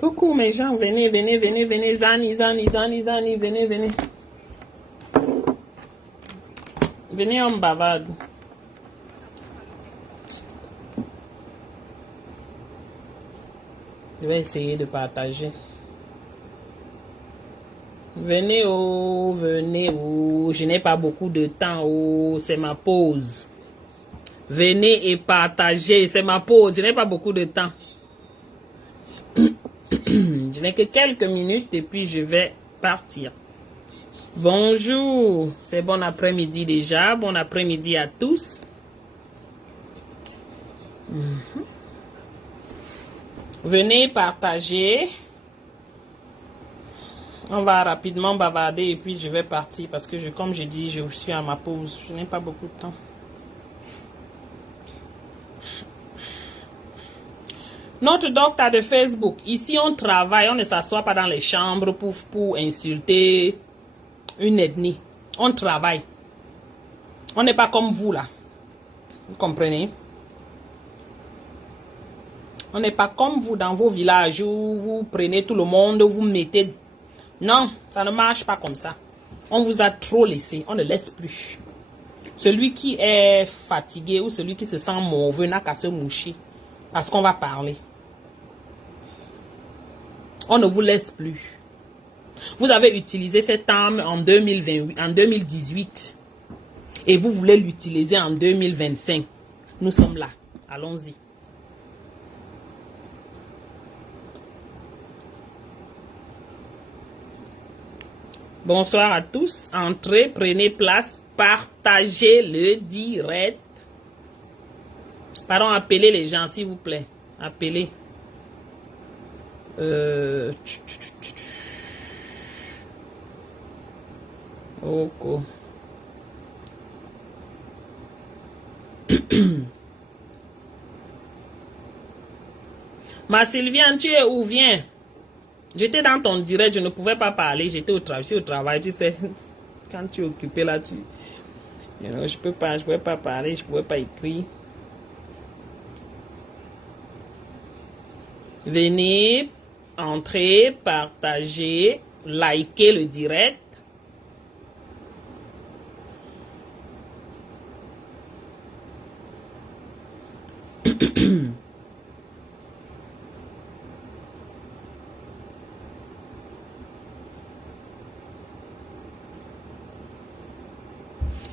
Coucou mes gens, venez, venez, venez, venez, Zani, Zani, Zani, Zani, venez, venez. Venez, on bavarde. Je vais essayer de partager. Venez, oh, venez, oh. Je n'ai pas beaucoup de temps, oh, c'est ma pause. Venez et partagez, c'est ma pause, je n'ai pas beaucoup de temps. Je n'ai que quelques minutes et puis je vais partir. Bonjour, c'est bon après-midi déjà. Bon après-midi à tous. Venez partager. On va rapidement bavarder et puis je vais partir parce que comme je dis, je suis à ma pause. Je n'ai pas beaucoup de temps. Notre docteur de Facebook, ici on travaille, on ne s'assoit pas dans les chambres pour insulter une ethnie. On travaille. On n'est pas comme vous là. Vous comprenez? On n'est pas comme vous dans vos villages où vous prenez tout le monde, vous mettez... Non, ça ne marche pas comme ça. On vous a trop laissé, on ne laisse plus. Celui qui est fatigué ou celui qui se sent mauvais n'a qu'à se moucher parce qu'on va parler. On ne vous laisse plus. Vous avez utilisé cette arme en 2018 et vous voulez l'utiliser en 2025. Nous sommes là. Allons-y. Bonsoir à tous. Entrez, prenez place, partagez le direct. Pardon, appelez les gens, s'il vous plaît. Appelez. Ok. Ma Sylviane, tu es où? Viens. J'étais dans ton direct, je ne pouvais pas parler. J'étais au travail, tu sais. Quand tu es occupé là, je pouvais pas parler, je pouvais pas écrire. Venez, entrez, partagez, likez le direct.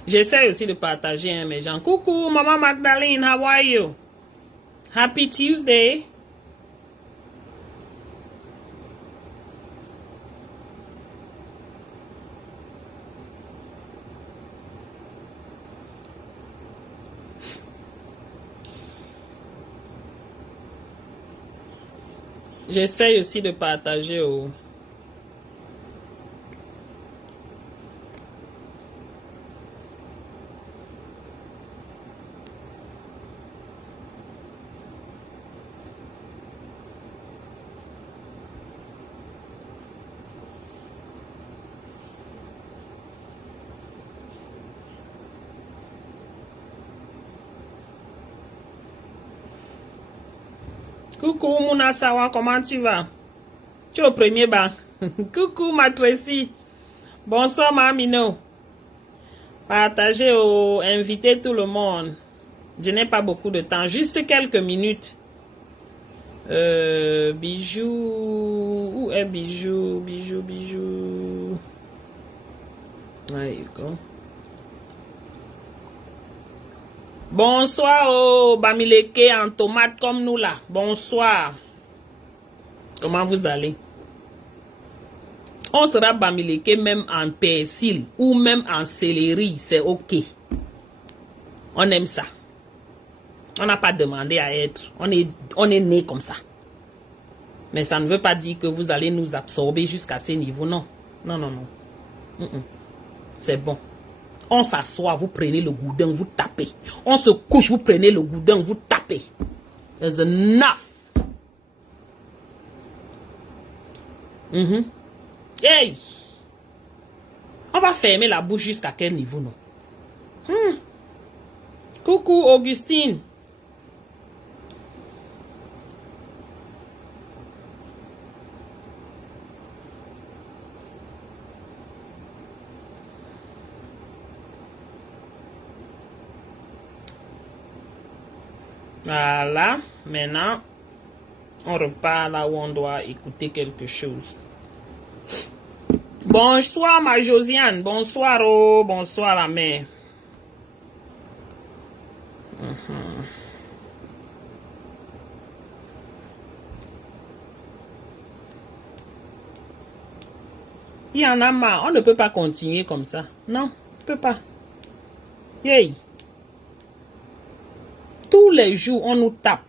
J'essaie aussi de partager, hein, mes gens. Coucou, Maman Magdalene, how are you? Happy Tuesday. J'essaie aussi de partager au... Coucou Mounasawa, comment tu vas? Tu es au premier banc. Coucou ma Tracy. Bonsoir Mamino. Partagez ou invitez tout le monde. Je n'ai pas beaucoup de temps, juste quelques minutes. Bijou. Où est Bijou? Bijou. There you go. Bonsoir au Bamileke en tomate comme nous là. Bonsoir. Comment vous allez? On sera Bamileke même en persil ou même en céleri. C'est ok. On aime ça. On n'a pas demandé à être. On est né comme ça. Mais ça ne veut pas dire que vous allez nous absorber jusqu'à ce niveau. Non. Non. C'est bon. On s'assoit, vous prenez le goudin, vous tapez. On se couche, vous prenez le goudin, vous tapez. There's enough. Hey! On va fermer la bouche jusqu'à quel niveau, non? Coucou, Augustine. Voilà, maintenant, on repart là où on doit écouter quelque chose. Bonsoir ma Josiane, bonsoir oh, bonsoir la mère. Il y en a marre, on ne peut pas continuer comme ça. Non, on ne peut pas. Yay. Tous les jours, on nous tape.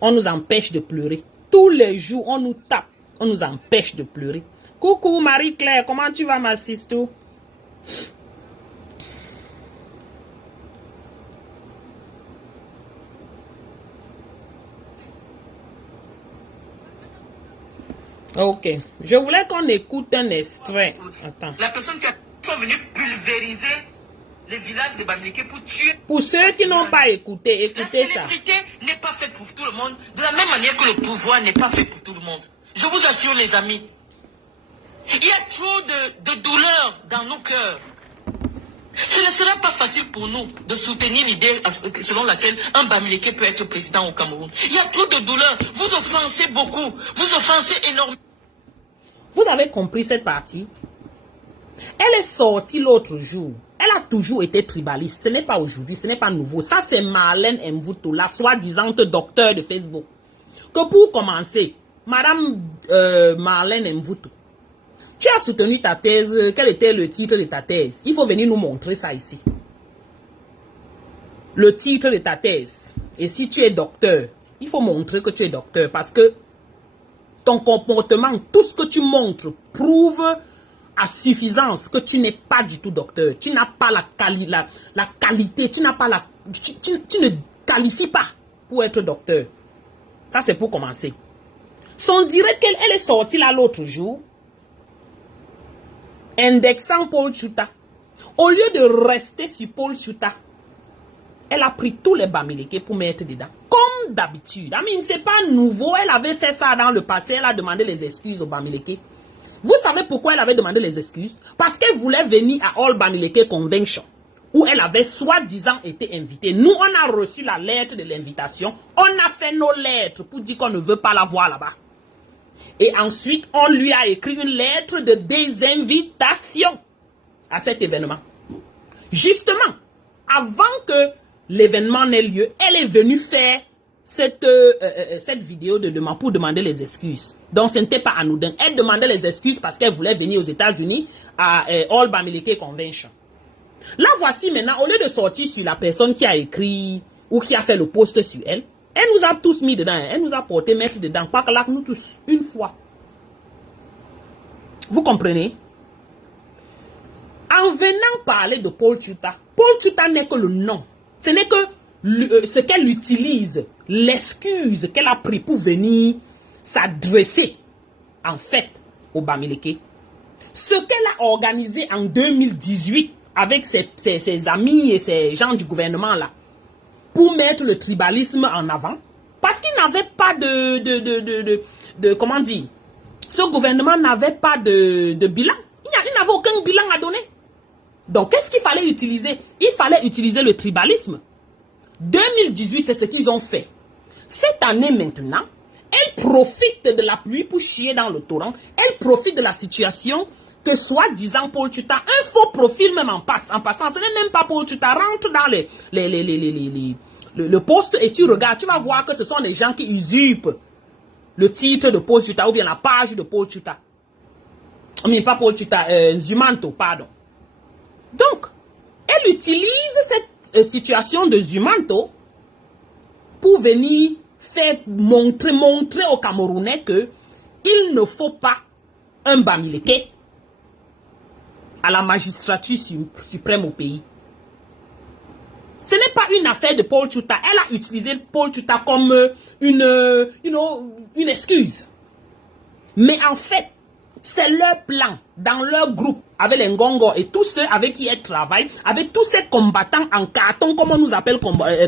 On nous empêche de pleurer. Tous les jours, on nous tape. On nous empêche de pleurer. Coucou Marie-Claire, comment tu vas ma sister? Ok, je voulais qu'on écoute un extrait. Attends. La personne qui sont venus pulvériser les villages de Bamileke pour tuer. Pour ceux qui n'ont pas écouté, écoutez ça. La célébrité n'est pas faite pour tout le monde, de la même manière que le pouvoir n'est pas fait pour tout le monde. Je vous assure les amis, il y a trop de douleur dans nos cœurs. Ce ne sera pas facile pour nous de soutenir l'idée selon laquelle un Bamileke peut être président au Cameroun. Il y a trop de douleur. Vous offensez beaucoup. Vous offensez énormément. Vous avez compris cette partie? Elle est sortie l'autre jour. Elle a toujours été tribaliste. Ce n'est pas aujourd'hui, ce n'est pas nouveau. Ça, c'est Marlène Mvuto, la soi-disant docteur de Facebook. Que pour commencer, Madame Marlène Mvuto, tu as soutenu ta thèse. Quel était le titre de ta thèse? Il faut venir nous montrer ça ici. Le titre de ta thèse. Et si tu es docteur, il faut montrer que tu es docteur. Parce que ton comportement, tout ce que tu montres, prouve à suffisance que tu n'es pas du tout docteur. Tu n'as pas la qualité, tu n'as pas la... Tu ne qualifies pas pour être docteur. Ça, c'est pour commencer. Son direct, elle est sortie là l'autre jour, indexant Paul Chouta. Au lieu de rester sur Paul Chouta, elle a pris tous les Bamileke pour mettre dedans. Comme d'habitude. C'est pas nouveau. Elle avait fait ça dans le passé. Elle a demandé les excuses aux Bamileke. Vous savez pourquoi elle avait demandé les excuses? Parce qu'elle voulait venir à All Bamileke Convention, où elle avait soi-disant été invitée. Nous, on a reçu la lettre de l'invitation. On a fait nos lettres pour dire qu'on ne veut pas la voir là-bas. Et ensuite, on lui a écrit une lettre de désinvitation à cet événement. Justement, avant que l'événement n'ait lieu, elle est venue faire cette vidéo de demande pour demander les excuses. Donc, ce n'était pas anodin. Elle demandait les excuses parce qu'elle voulait venir aux États-Unis à All Bamileke Convention. Là, voici maintenant, au lieu de sortir sur la personne qui a écrit ou qui a fait le post sur elle, elle nous a tous mis dedans. Elle nous a porté mettre dedans. Pas que là, nous tous, une fois. Vous comprenez? En venant parler de Paul Chouta n'est que le nom. Ce n'est que ce qu'elle utilise, l'excuse qu'elle a pris pour venir s'adresser, en fait, au Bamileke. Ce qu'elle a organisé en 2018 avec ses amis et ses gens du gouvernement là, pour mettre le tribalisme en avant, parce qu'il n'avait pas comment dire, ce gouvernement n'avait pas de bilan. Il n'avait aucun bilan à donner. Donc, qu'est-ce qu'il fallait utiliser? Il fallait utiliser le tribalisme. 2018, c'est ce qu'ils ont fait. Cette année maintenant, elle profite de la pluie pour chier dans le torrent. Elle profite de la situation que soi-disant Paul Chouta, un faux profil même en passant, ce n'est même pas Paul Chouta, rentre dans le poste et tu regardes, tu vas voir que ce sont des gens qui usurpent le titre de Paul Chouta ou bien la page de Paul Chouta. Mais pas Paul Chouta, Zumanto, pardon. Donc, elle utilise cette situation de Zumanto pour venir faire montrer aux Camerounais que il ne faut pas un Bamileke à la magistrature suprême au pays. Ce n'est pas une affaire de Paul Chouta. Elle a utilisé Paul Chouta comme une excuse. Mais en fait, c'est leur plan, dans leur groupe, avec les Ngongo et tous ceux avec qui elle travaille, avec tous ces combattants en carton, comme on nous appelle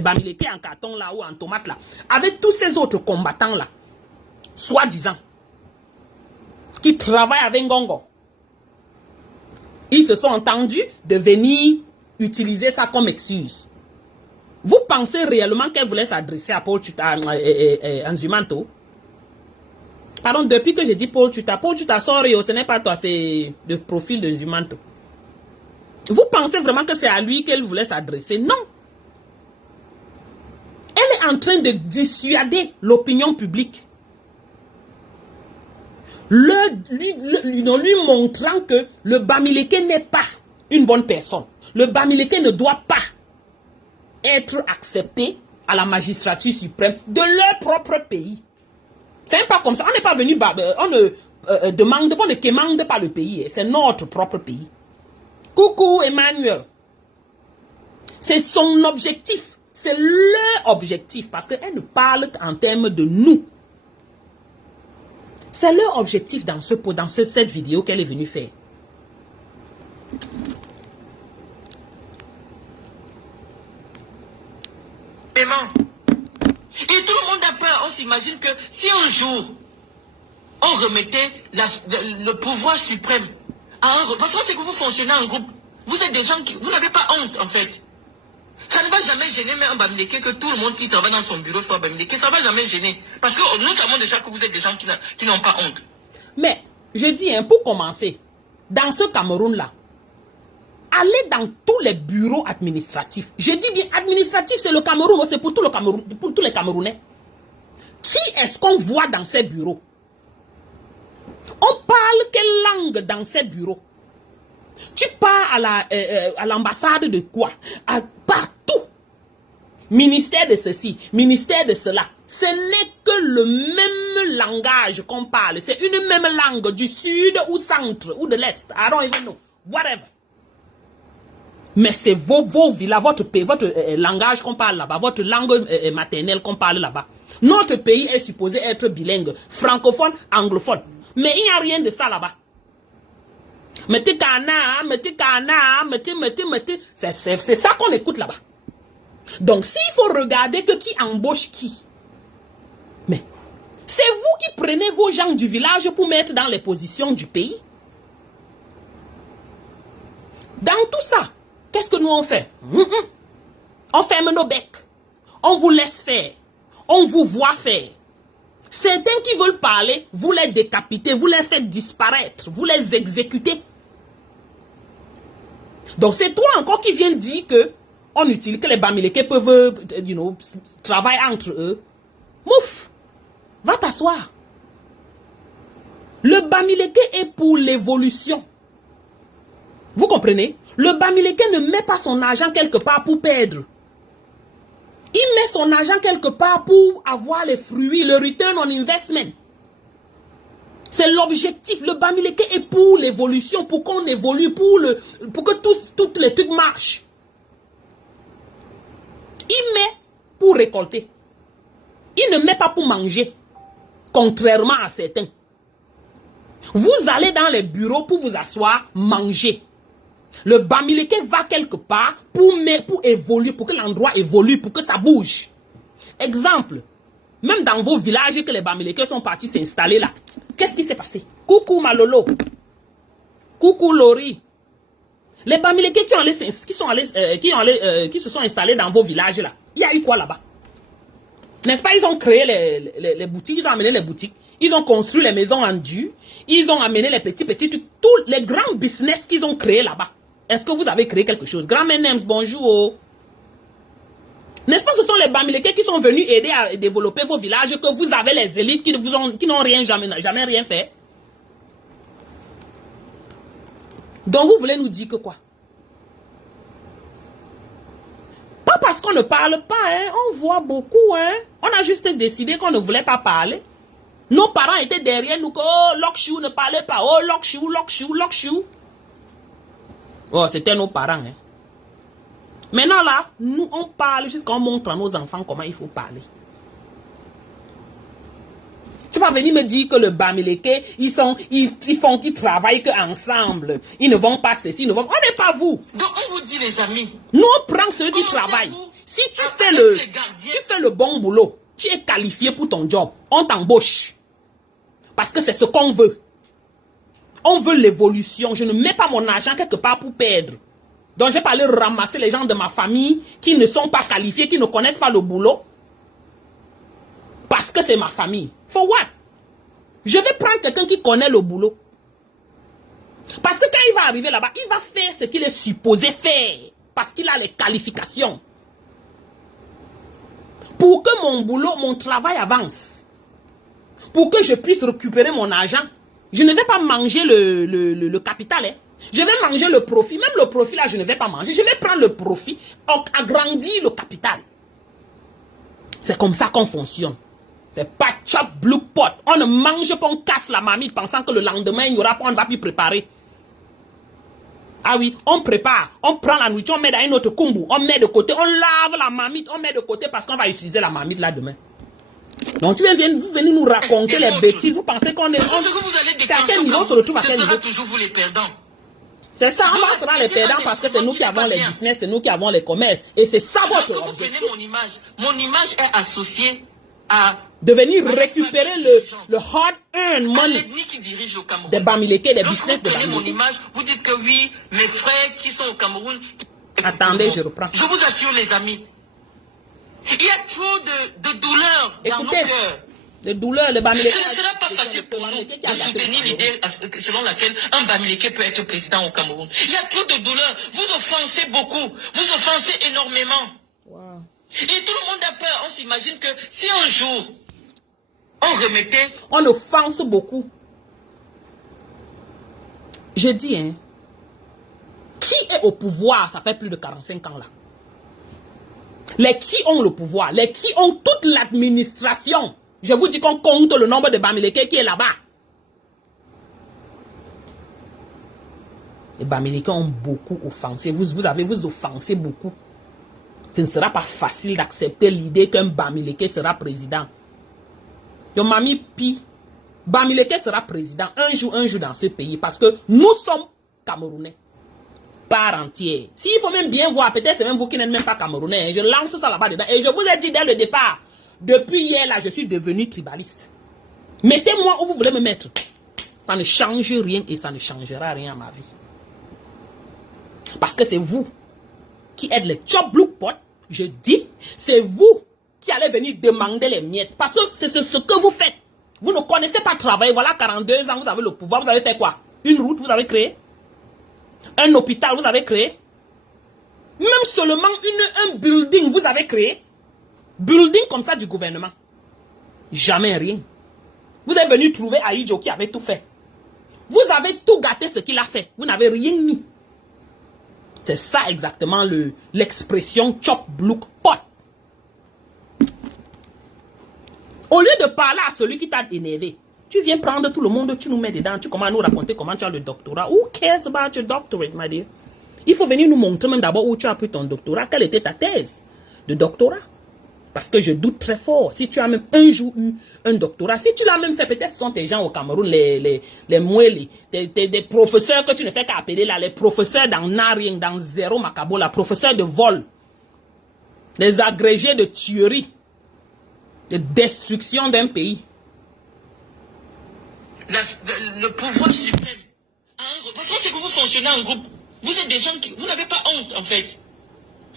Bamileke en carton là ou en tomate là, avec tous ces autres combattants là, soi-disant, qui travaillent avec Ngongo. Ils se sont entendus de venir utiliser ça comme excuse. Vous pensez réellement qu'elle voulait s'adresser à Paul Tuta, Nzumanto? Pardon, depuis que j'ai dit Paul Tuta, sorry, ce n'est pas toi, c'est le profil de Nzumanto. Vous pensez vraiment que c'est à lui qu'elle voulait s'adresser? Non. Elle est en train de dissuader l'opinion publique. Lui montrant que le Bamileke n'est pas une bonne personne. Le Bamileke ne doit pas être accepté à la magistrature suprême de leur propre pays. C'est pas comme ça. On n'est pas venu, on ne demande pas le pays. C'est notre propre pays. Coucou Emmanuel. C'est son objectif. C'est leur objectif. Parce qu'elle ne parle qu'en termes de nous. C'est leur objectif dans cette vidéo qu'elle est venue faire. Et tout le monde a peur. On s'imagine que si un jour on remettait le pouvoir suprême à un groupe, parce que c'est que vous fonctionnez en groupe, vous êtes des gens qui, vous n'avez pas honte en fait. Ça ne va jamais gêner même un Bamileke que tout le monde qui travaille dans son bureau soit Bamileke. Ça ne va jamais gêner. Parce que nous savons déjà que vous êtes des gens qui n'ont pas honte. Mais, je dis, pour commencer, dans ce Cameroun-là, allez dans tous les bureaux administratifs. Je dis bien administratif, c'est le Cameroun, c'est pour tout le Cameroun, pour tous les Camerounais. Qui est-ce qu'on voit dans ces bureaux? On parle quelle langue dans ces bureaux? Tu pars à l'ambassade de quoi? Partout. Ministère de ceci, ministère de cela. Ce n'est que le même langage qu'on parle. C'est une même langue du sud ou centre ou de l'est. I don't even know. Whatever. Mais c'est vos villas, votre langage qu'on parle là-bas, votre langue maternelle qu'on parle là-bas. Notre pays est supposé être bilingue, francophone, anglophone. Mais il n'y a rien de ça là-bas. C'est ça qu'on écoute là-bas. Donc, s'il faut regarder que qui embauche qui, mais c'est vous qui prenez vos gens du village pour mettre dans les positions du pays. Dans tout ça, qu'est-ce que nous on fait? On ferme nos becs. On vous laisse faire. On vous voit faire. Certains qui veulent parler, vous les décapitez, vous les faites disparaître, vous les exécutez. Donc c'est toi encore qui viens dire que on utilise, que les Bamileke peuvent, travailler entre eux. Mouf, va t'asseoir. Le Bamileke est pour l'évolution. Vous comprenez? Le Bamileke ne met pas son argent quelque part pour perdre. Il met son argent quelque part pour avoir les fruits, le return on investment. C'est l'objectif. Le Bamileke est pour l'évolution, pour qu'on évolue, pour que tous les trucs marchent. Il met pour récolter. Il ne met pas pour manger, contrairement à certains. Vous allez dans les bureaux pour vous asseoir, manger. Le Bamileke va quelque part pour évoluer, pour que l'endroit évolue, pour que ça bouge. Exemple, même dans vos villages que les Bamileke sont partis s'installer là, qu'est-ce qui s'est passé? Coucou Malolo, coucou Lori. Les Bamileke qui se sont installés dans vos villages là, il y a eu quoi là-bas? N'est-ce pas, ils ont créé les boutiques, ils ont amené les boutiques, ils ont construit les maisons en dur, ils ont amené les petits, tous les grands business qu'ils ont créés là-bas. Est-ce que vous avez créé quelque chose? Grand-mère Nems, bonjour. N'est-ce pas, ce sont les Bamileke qui sont venus aider à développer vos villages, que vous avez les élites qui n'ont jamais rien fait? Donc vous voulez nous dire que quoi? Pas parce qu'on ne parle pas, hein, on voit beaucoup, hein. On a juste décidé qu'on ne voulait pas parler. Nos parents étaient derrière nous, que oh, Lokchou ne parlait pas, oh, Lokchou. Oh, c'était nos parents, hein. Maintenant là, nous on parle jusqu'à on montre à nos enfants comment il faut parler. Tu vas venir me dire que le Bamileke, ils travaillent ensemble. Ils ne vont pas ceci, ils ne vont. On n'est pas vous. Donc on vous dit les amis. Nous on prend ceux qui travaillent. Si tu fais le bon boulot, tu es qualifié pour ton job. On t'embauche. Parce que c'est ce qu'on veut. On veut l'évolution. Je ne mets pas mon argent quelque part pour perdre. Donc, je vais pas aller ramasser les gens de ma famille qui ne sont pas qualifiés, qui ne connaissent pas le boulot. Parce que c'est ma famille. For what? Je vais prendre quelqu'un qui connaît le boulot. Parce que quand il va arriver là-bas, il va faire ce qu'il est supposé faire. Parce qu'il a les qualifications. Pour que mon boulot, mon travail avance. Pour que je puisse récupérer mon argent. Je ne vais pas manger le capital. Hein. Je vais manger le profit. Même le profit là, je ne vais pas manger. Je vais prendre le profit, agrandir le capital. C'est comme ça qu'on fonctionne. C'est pas chop blue pot. On ne mange pas, on casse la marmite pensant que le lendemain, il n'y aura pas, on ne va plus préparer. Ah oui, on prépare, on prend la nourriture, on met dans une autre kumbu, on met de côté, on lave la marmite, on met de côté parce qu'on va utiliser la marmite là demain. Donc vous venez nous raconter les bêtises, vous pensez qu'on est... C'est à quel niveau on se retrouve à quel niveau? Toujours vous les perdants. C'est ça, on sera les perdants parce que c'est nous qui avons les business, c'est nous qui avons les commerces. Et c'est ça votre objectif. Mon image est associée à... de venir récupérer le hard-earned money des Bamileke, des business de Bamileke. Mon image, vous dites que oui, mes frères qui sont au Cameroun... Attendez, je reprends. Je vous assure, les amis, il y a trop de douleur dans nos cœurs. De douleur, le Bamileke... Ce ne sera pas facile pour nous de soutenir l'idée selon laquelle un Bamileke peut être président au Cameroun. Il y a trop de douleur. Vous offensez beaucoup. Vous offensez énormément. Wow. Et tout le monde a peur. On s'imagine que si un jour, on remettait... On offense beaucoup. Je dis, hein, qui est au pouvoir, ça fait plus de 45 ans là. Les qui ont le pouvoir, les qui ont toute l'administration. Je vous dis qu'on compte le nombre de Bamileke qui est là-bas. Les Bamileke ont beaucoup offensé. Vous offensez beaucoup. Ce ne sera pas facile d'accepter l'idée qu'un Bamileke sera président. Donc, Mami Pi, Bamileke sera président un jour dans ce pays parce que nous sommes Camerounais. Part entière. S'il faut même bien voir, peut-être c'est même vous qui n'êtes même pas Camerounais. Hein, je lance ça là-bas dedans. Et je vous ai dit dès le départ, depuis hier là, je suis devenu tribaliste. Mettez-moi où vous voulez me mettre. Ça ne change rien et ça ne changera rien à ma vie. Parce que c'est vous qui êtes les chop blue pot, je dis, c'est vous qui allez venir demander les miettes. Parce que c'est ce que vous faites. Vous ne connaissez pas travailler. Voilà 42 ans, vous avez le pouvoir. Vous avez fait quoi? Une route, vous avez créé? Un hôpital, vous avez créé? Même seulement un building, vous avez créé? Building comme ça du gouvernement. Jamais rien. Vous êtes venu trouver Aïdjo qui avait tout fait. Vous avez tout gâté ce qu'il a fait. Vous n'avez rien mis. C'est ça exactement l'expression chop blue pot. Au lieu de parler à celui qui t'a énervé, tu viens prendre tout le monde, tu nous mets dedans, tu commences à nous raconter comment tu as le doctorat. Who cares about your doctorate, my dear? Il faut venir nous montrer même d'abord où tu as pris ton doctorat, quelle était ta thèse de doctorat. Parce que je doute très fort, si tu as même un jour eu un doctorat, si tu l'as même fait, peut-être ce sont tes gens au Cameroun, les mouelis, des professeurs que tu ne fais qu'appeler là, les professeurs dans Narien, dans Zéro Macabo, les professeurs de vol, les agrégés de tuerie, de destruction d'un pays. Le pouvoir suprême. C'est que vous fonctionnez en groupe. Vous êtes des gens qui... Vous n'avez pas honte, en fait.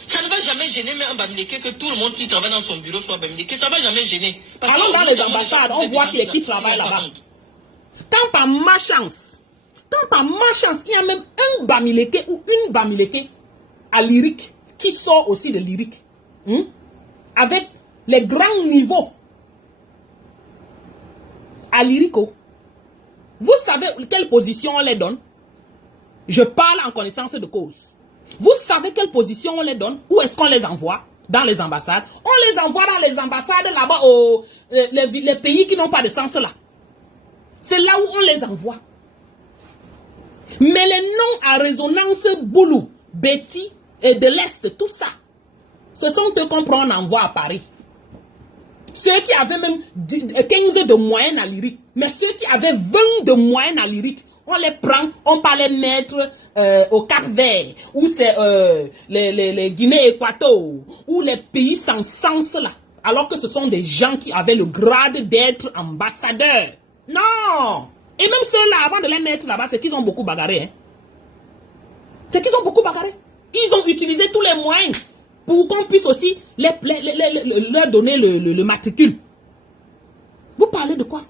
Ça ne va jamais gêner même un Bamileke que tout le monde qui travaille dans son bureau soit Bamileke. Ça ne va jamais gêner. Allons dans les ambassades, on voit qui travaille là-bas. Quand par ma chance, il y a même un Bamileke ou une Bamileke à lyrique qui sort aussi de lyrique. Avec les grands niveaux à lyrico. Vous savez quelle position on les donne? Je parle en connaissance de cause. Vous savez quelle position on les donne? Où est-ce qu'on les envoie? Dans les ambassades. On les envoie dans les ambassades là-bas, les pays qui n'ont pas de sens là. C'est là où on les envoie. Mais les noms à résonance Boulou, Betty et de l'Est, tout ça, ce sont eux qu'on prend en envoi à Paris. Ceux qui avaient même 15 de moyenne à lyrique, mais ceux qui avaient 20 de moyenne à lyrique, on les prend, on va les mettre au Cap-Vert, où c'est les Guinée-Équateur, ou les pays sans sens là, alors que ce sont des gens qui avaient le grade d'être ambassadeurs. Non! Et même ceux-là, avant de les mettre là-bas, c'est qu'ils ont beaucoup bagarré. Hein? C'est qu'ils ont beaucoup bagarré. Ils ont utilisé tous les moyens pour qu'on puisse aussi leur donner le matricule. Vous parlez de quoi?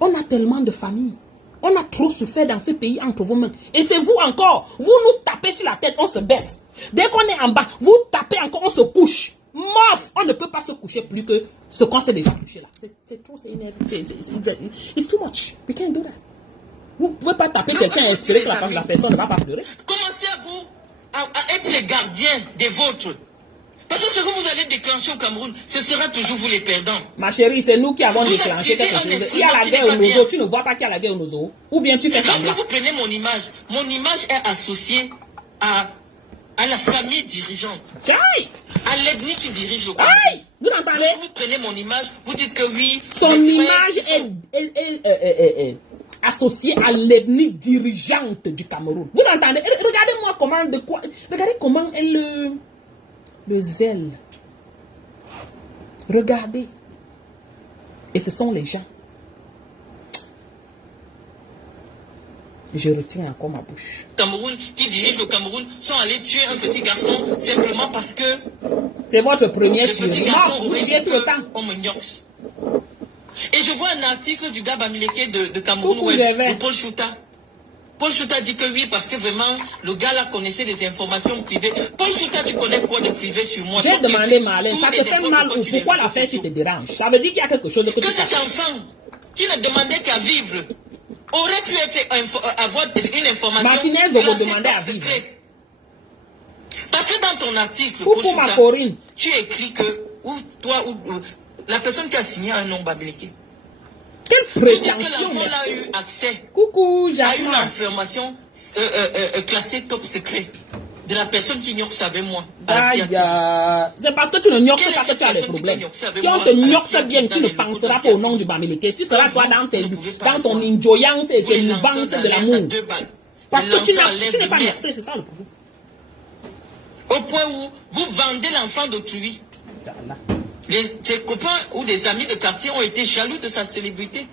On a tellement de familles. On a trop souffert dans ce pays entre vos mains. Et c'est vous encore. Vous nous tapez sur la tête, on se baisse. Dès qu'on est en bas, vous tapez encore, on se couche. Mof! On ne peut pas se coucher plus que ce qu'on s'est déjà couché là. C'est trop, it's too much. We can't do that. Vous ne pouvez pas taper quelqu'un et espérer que la personne ne va pas pleurer. Commencez à être les gardiens des vôtres. Parce que ce que vous allez déclencher au Cameroun, ce sera toujours vous les perdants. Ma chérie, c'est nous qui avons déclenché quelque chose. Il y a la guerre au Nozo. Tu ne vois pas qu'il y a la guerre au Nozo. Ou bien tu fais semblant. Vous prenez mon image est associée à la famille dirigeante. Tchaï! À l'ethnie qui dirige le Cameroun. Vous entendez? Vous prenez mon image, vous dites que oui. Son image est associée à l'ethnie dirigeante du Cameroun. Vous l'entendez? Regardez-moi regardez comment elle le zèle. Regardez. Et ce sont les gens. Je retiens encore ma bouche. Cameroun, qui dirige le Cameroun, sont allés tuer un petit garçon simplement parce que... C'est votre premier tueur. Petit garçon Vous tuez tout le temps. on me gnoxe. Et je vois un article du gars Bamileke de Cameroun, Coucou, de Paul Chouta. Paul Chouta dit que oui, parce que vraiment, le gars là connaissait des informations privées. Paul Chouta, tu connais quoi de privé sur moi? J'ai demandé, Marlène, ça te fait mal ou pourquoi l'affaire qui te dérange? Ça veut dire qu'il y a quelque chose de que tu cet enfant, qui ne demandait qu'à vivre, aurait pu avoir une information. Martinez vous demandait à vivre. Parce que dans ton article, Coucou ma Corinne, tu écris que la personne qui a signé un nom Bamileke. quelle prétention, l'enfant a eu accès coucou, à une Jasmine. information classée top secret de la personne qui ignoxe avec moi. C'est parce que tu ne gnoxes pas que tu as des problèmes. Si on te gnoxe bien, tu ne penseras pas au nom du Bamileke. Tu seras toi dans ton enjoyance et tes mouvances de l'amour. Parce que tu n'es pas gnoxé, c'est ça le problème. Au point où vous vendez l'enfant d'autrui. Tes copains ou des amis de quartier ont été jaloux de sa célébrité.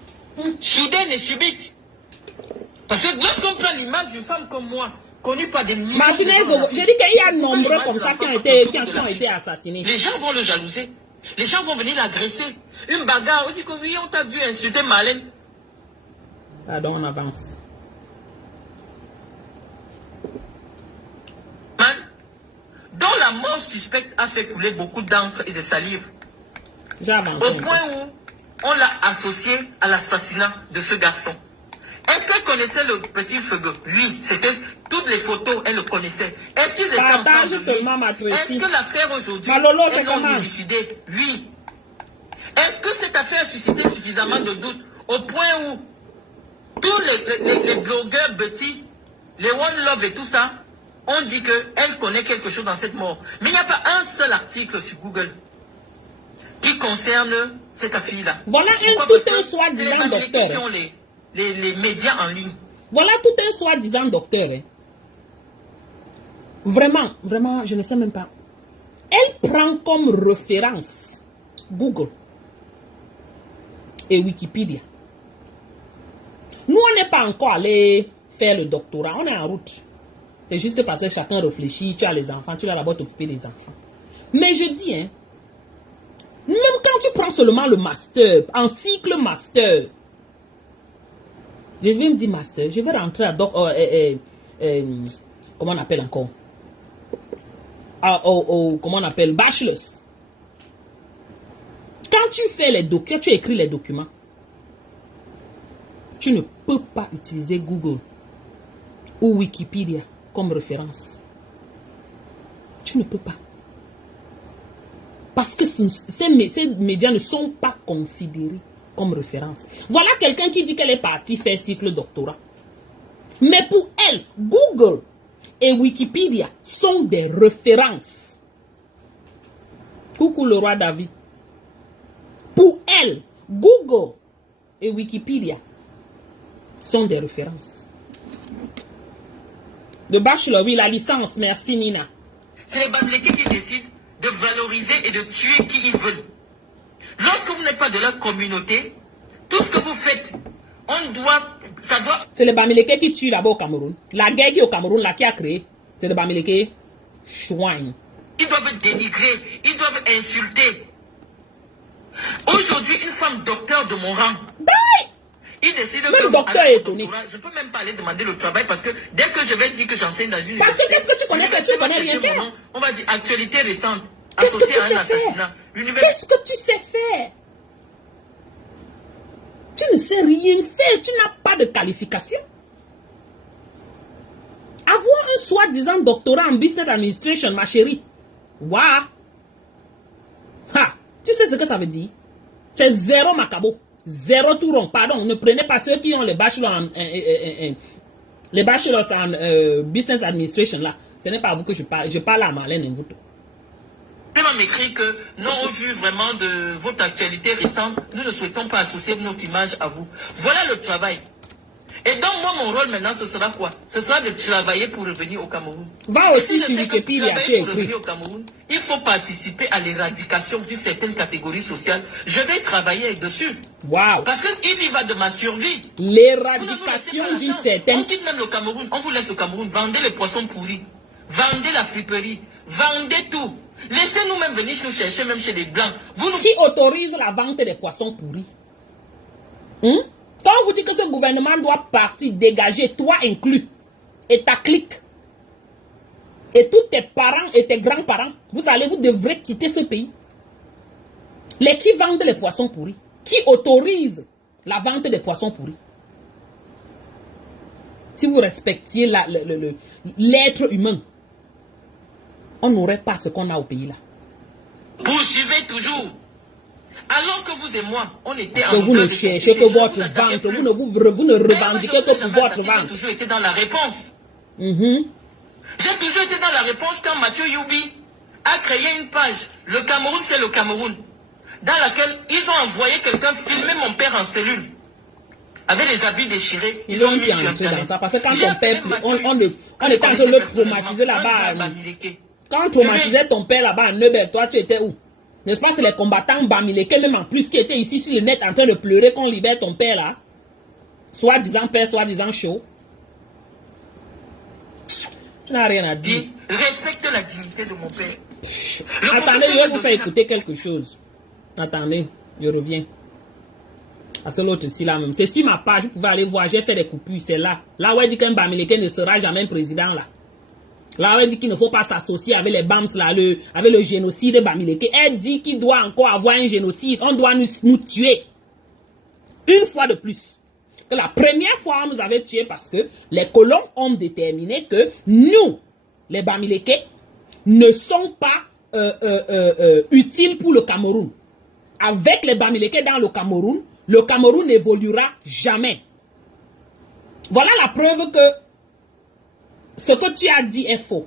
Soudaine et subite. Parce que lorsqu'on prend l'image d'une femme comme moi, connue par des millions Martinez, de gens, j'ai dit qu'il y a nombreux comme ça qui ont été assassinés. les gens vont le jalouser. Les gens vont venir l'agresser. Une bagarre, on dit que oui, on t'a vu insulter Marlène. Pardon, on avance. Man, dont la mort suspecte a fait couler beaucoup d'encre et de salive. J'ai avancé. Au point où on l'a associé à l'assassinat de ce garçon. Est-ce qu'elle connaissait le petit Feugue? Oui, c'était toutes les photos, elle le connaissait. Est-ce qu'ils étaient Partage ensemble? seulement ma Est-ce Tracy. que l'affaire aujourd'hui Malolo, c'est est non comment? élucidée? Oui. Est-ce que cette affaire a suscité suffisamment de doutes au point où tous les blogueurs Betty, les One Love et tout ça, ont dit qu'elle connaît quelque chose dans cette mort. Mais il n'y a pas un seul article sur Google qui concerne cette fille-là. Voilà Pourquoi? tout un soi-disant C'est les docteur. qui ont les médias en ligne. Voilà tout un soi-disant docteur. Hein. Vraiment, vraiment, je ne sais même pas. Elle prend comme référence Google et Wikipédia. Nous, on n'est pas encore allé faire le doctorat. On est en route. C'est juste parce que chacun réfléchit. Tu as les enfants, tu vas d'abord t'occuper des enfants. Mais je dis, hein, même quand tu prends seulement le master, en cycle master, je vais me dire master, je vais rentrer à comment on appelle encore? Comment on appelle? Bachelor. Quand tu fais les documents, tu écris les documents, tu ne peux pas utiliser Google ou Wikipédia comme référence. Tu ne peux pas. Parce que ces médias ne sont pas considérés comme référence. Voilà quelqu'un qui dit qu'elle est partie faire cycle doctorat. Mais pour elle, Google et Wikipédia sont des références. Coucou le roi David. Pour elle, Google et Wikipédia sont des références. Le bachelor, oui, la licence, merci Nina. C'est les Bamileke qui décident de valoriser et de tuer qui ils veulent. Lorsque vous n'êtes pas de leur communauté, tout ce que vous faites, ça doit... C'est les Bamileke qui tuent là-bas au Cameroun. La guerre qui est au Cameroun, là, qui a créé. C'est de Bamileke. Chouin. Ils doivent dénigrer, ils doivent insulter. Aujourd'hui, une femme docteur de mon rang, il décide Même que docteur avec est mon étonné. doctorat, je ne peux même pas aller demander le travail parce que dès que je vais dire que j'enseigne dans une Parce que université, qu'est-ce que tu connais faire? Tu ne connais rien l'université va chercher faire. mon nom, on va dire actualité récente. Qu'est-ce que tu associée à un sais faire? assassinat. L'université. Qu'est-ce que tu sais faire? Tu ne sais rien faire. Tu n'as pas de qualification. Avoir un soi-disant doctorat en business administration, ma chérie. Waouh! Ha! Tu sais ce que ça veut dire? C'est zéro macabo. Zéro tout rond. Pardon, ne prenez pas ceux qui ont les bachelors en, les bachelors en business administration là. Ce n'est pas à vous que je parle. Je parle à Marlène Mvuto. Il m'a écrit que, non, au vu vraiment de votre actualité récente, nous ne souhaitons pas associer notre image à vous. Voilà le travail. Et donc, moi, mon rôle maintenant, ce sera quoi? Ce sera de travailler pour revenir au Cameroun. Va Et aussi si je sur sais que Wikipédia, tu travailler pour écris. revenir au Cameroun, il faut participer à l'éradication d'une certaine catégorie sociale. Je vais travailler dessus. Waouh! Parce qu'il y va de ma survie. L'éradication d'une On certaine... quitte même le Cameroun, on vous laisse au Cameroun, vendez les poissons pourris, vendez la friperie, vendez tout. Laissez-nous même venir nous chercher même chez les Blancs. Vous nous... Qui autorise la vente des poissons pourris? Quand on vous dit que ce gouvernement doit partir, dégager, toi inclus, et ta clique, et tous tes parents et tes grands-parents, vous devrez quitter ce pays. Les qui vendent les poissons pourris? Qui autorise la vente des poissons pourris? Si vous respectiez l'être humain, on n'aurait pas ce qu'on a au pays là. Poursuivez toujours. Alors que vous et moi, on était Parce que vous ne cherchez que votre vente, vous ne revendiquez que pour votre vente. J'ai toujours été dans la réponse. J'ai toujours été dans la réponse quand Mathieu Youbi a créé une page. Le Cameroun, c'est le Cameroun. Dans laquelle ils ont envoyé quelqu'un filmer mon père en cellule. Avec les habits déchirés. Ils ont mis sur Internet. Parce que quand ton père, on était en train de le traumatiser là-bas. Quand on traumatisait ton père là-bas à Neubel, toi tu étais où? N'est-ce pas, c'est les combattants Bamileke, même en plus, qui étaient ici sur le net en train de pleurer qu'on libère ton père là. Soi-disant père, soi-disant chaud. Tu n'as rien à dire. Respecte la dignité de mon père. Attendez, je vais vous faire écouter quelque chose. Attendez, je reviens. À ce l'autre ci là même. C'est sur ma page, vous pouvez aller voir, j'ai fait des coupures, c'est là. Là où elle dit qu'un Bamileke ne sera jamais président là. Là où elle dit qu'il ne faut pas s'associer avec les BAMS là, avec le génocide Bamileke. Elle dit qu'il doit encore avoir un génocide. On doit nous tuer. Une fois de plus. Que la première fois, on nous avait tués parce que les colons ont déterminé que nous, les Bamileke, ne sont pas utiles pour le Cameroun. Avec les Bamileke dans le Cameroun n'évoluera jamais. Voilà la preuve que ce que tu as dit est faux.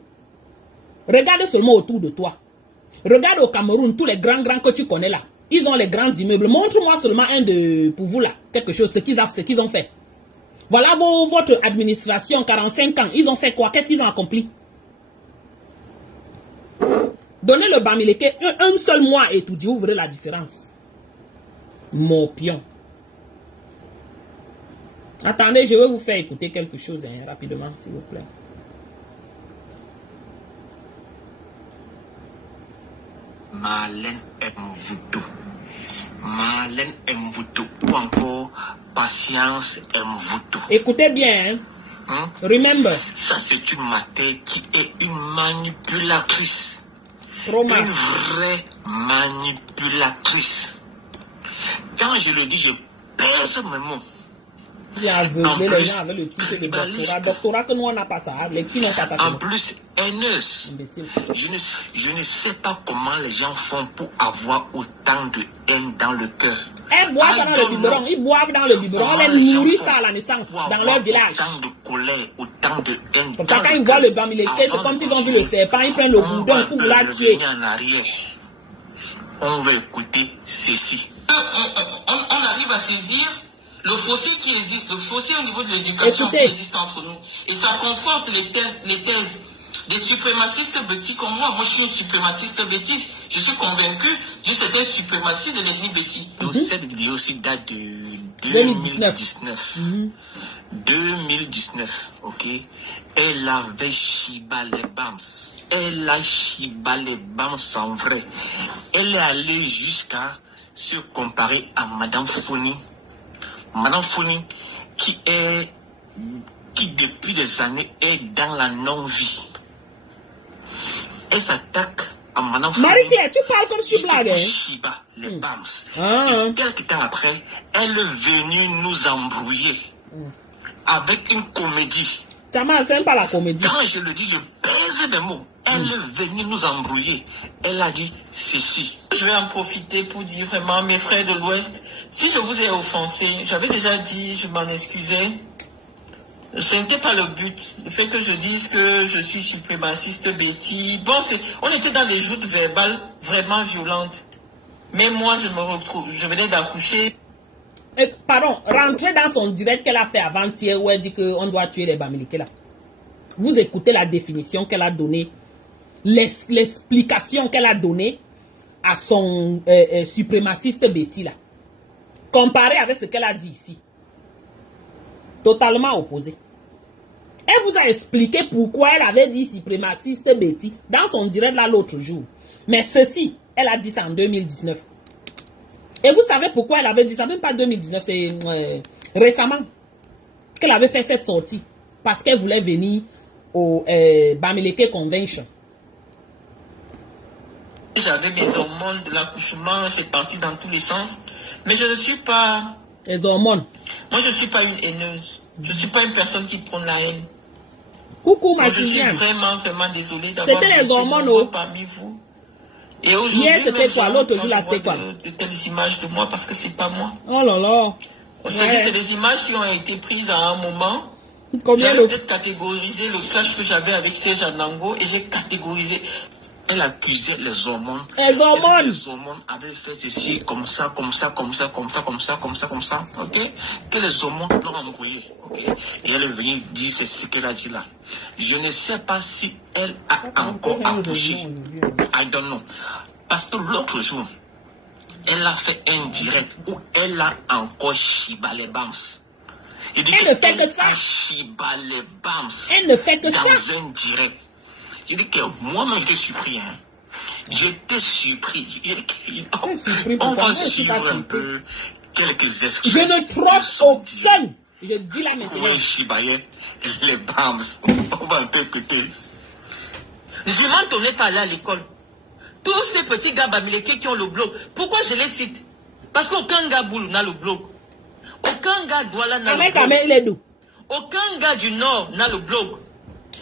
Regarde seulement autour de toi. Regarde au Cameroun, tous les grands que tu connais là. Ils ont les grands immeubles. Montre-moi seulement un de, pour vous là, quelque chose, ce qu'ils ont fait. Voilà votre administration, 45 ans. Ils ont fait quoi? Qu'est-ce qu'ils ont accompli? Donnez le Bamileke un seul mois et tout dit, vous verrez la différence. Morpion. Attendez, je vais vous faire écouter quelque chose rapidement, s'il vous plaît. Marlène Mvuto. Marlène Mvuto. Ou encore Patience Mvuto. Écoutez bien, hein? Remember. Ça, c'est une matière qui est une manipulatrice. Roma. Une vraie manipulatrice. Quand je le dis, je pèse mes mots. Il a aveuglé les gens avec le titre de doctorat. Doctorat que nous, on n'a pas ça. Les qui n'ont pas ça. En plus, haineuse. Je ne sais pas comment les gens font pour avoir autant de haine dans le cœur. Elles boivent ça dans le biberon. Ils boivent dans le biberon. On les nourrit ça à la naissance, dans leur village. Autant de colère, autant de haine. Comme ça, quand ils voient le Bamileke, c'est comme s'ils ont vu le serpent. Ils prennent le boudin pour vouloir tuer. En arrière. On va écouter ceci. On arrive à saisir le fossé qui existe, le fossé au niveau de l'éducation qui existe entre nous. Et ça conforte les thèses des suprémacistes bêtis comme moi. Moi, je suis un suprémaciste bêtise. Je suis convaincu d'une certaine suprématie de l'ennemi bêtis. Donc, cette vidéo aussi date de 2019. 2019, ok. Elle avait Shiba les Bams. Elle a Shiba les Bams en vrai. Elle est allée jusqu'à se comparer à Madame Foni. Madame Foni qui depuis des années est dans la non-vie. Elle s'attaque à Madame Foni. Marie-Claire, tu parles comme si blague. Shiba les Bams. Et quelques temps après, elle est venue nous embrouiller avec une comédie. Tama, c'est pas la comédie. Quand je le dis, je pèse des mots. Elle est venue nous embrouiller. Elle a dit ceci. Je vais en profiter pour dire vraiment, mes frères de l'Ouest, si je vous ai offensé, j'avais déjà dit, je m'en excusais. Ce n'était pas le but. Le fait que je dise que je suis suprémaciste Betty. Bon, on était dans des joutes verbales vraiment violentes. Mais moi, je venais d'accoucher. Pardon, rentrez dans son direct qu'elle a fait avant-hier où elle dit qu'on doit tuer les Bamileke là. Vous écoutez la définition qu'elle a donnée, l'explication qu'elle a donnée à son suprémaciste Betty là. Comparé avec ce qu'elle a dit ici. Totalement opposé. Elle vous a expliqué pourquoi elle avait dit suprémaciste Betty dans son direct là l'autre jour. Mais ceci, elle a dit ça en 2019. Et vous savez pourquoi elle avait dit ça? Même pas 2019, c'est récemment qu'elle avait fait cette sortie. Parce qu'elle voulait venir au Bamileke Convention. J'avais mes hormones de l'accouchement, c'est parti dans tous les sens. Mais je ne suis pas... Les hormones. Moi, je ne suis pas une haineuse. Je ne suis pas une personne qui prend la haine. Coucou, ma je suis vraiment désolée d'avoir c'était les hormones parmi vous. Et aujourd'hui, hier, c'était quoi? L'autre jour, là, c'était quoi? De telles images de moi parce que c'est pas moi. Oh là là. C'est des images qui ont été prises à un moment. J'avais peut-être catégorisé le clash que j'avais avec Serge Anango et j'ai catégorisé. Elle accusait les hormones. Les hormones. Les hormones avaient fait ceci, comme ça, comme ça, comme ça, comme ça, comme ça, comme ça, comme ça, ok? Que les hormones l'ont embrouillé, ok? Et elle est venue dire ce qu'elle a dit là. Je ne sais pas si elle a encore accouché. I don't know. Parce que l'autre jour, elle a fait un direct où elle a encore Shiba les Bams. Il dit elle ne fait que ça. Shiba les Bams. Elle ne fait que ça. Dans un direct. Il dit que moi-même j'étais surpris. Hein. J'étais surpris. On va suivre un peu quelques extraits. Je ne trouve aucun. Je dis la maintenant. Oui, Shibaye, les Bams. On va un peu écouter. Je m'entendais pas aller à l'école. Tous ces petits gars Bamileke qui ont le blog, pourquoi je les cite? Parce qu'aucun gars Boulou n'a le blog. Aucun gars Douala n'a le blog. Aucun gars du Nord n'a le blog.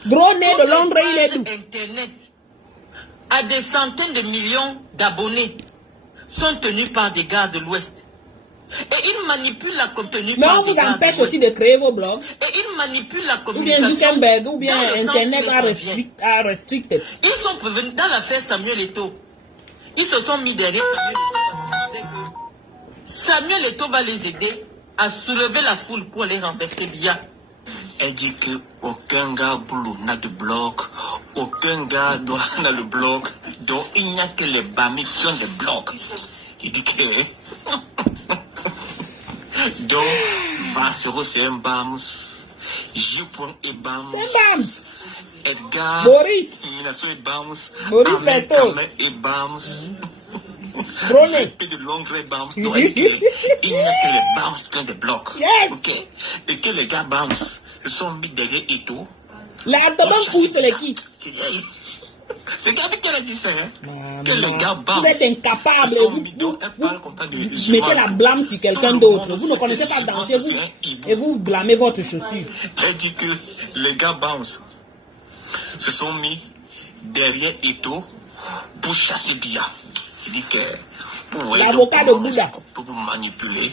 Gros nez de Londres, il est d'où? Internet à des centaines de millions d'abonnés sont tenus par des gars de l'Ouest. Et ils manipulent la contenu. Mais on vous empêche aussi de créer vos blogs. Et ils manipulent la communication. Ou bien Zuckerberg, ou bien Internet a restricted. Ils sont prévenus dans l'affaire Samuel Eto'o. Ils se sont mis derrière Samuel Eto'o. Samuel Eto'o va les aider à soulever la foule pour les renverser bien. Elle dit qu'aucun gars Boulou n'a de blog, aucun gars n'a le blog, donc il n'y a que les Bami qui ont des blogs. Il dit que... donc, Vassero c'est un Bams, Jupon et Bams, Edgar, Boris, Minasso et Bams, Boris Kamé et Bams, et de Londres et Bams. Donc, il n'y a que les Bams qui ont des blogs. Yes. Okay. Et que les gars Bams se sont mis derrière Eto'o. La Toban pousse l'équipe. C'est Gabi qui a dit ça, hein? Que les gars Bams. Vous êtes incapable. Vous mettez la blâme sur quelqu'un d'autre. Vous ne connaissez pas le danger. Et vous blâmez votre chaussure. Elle dit que les gars Bams se sont mis derrière Eto'o pour chasser Bia. Il dit que l'avocat de Bouddha pour vous manipuler.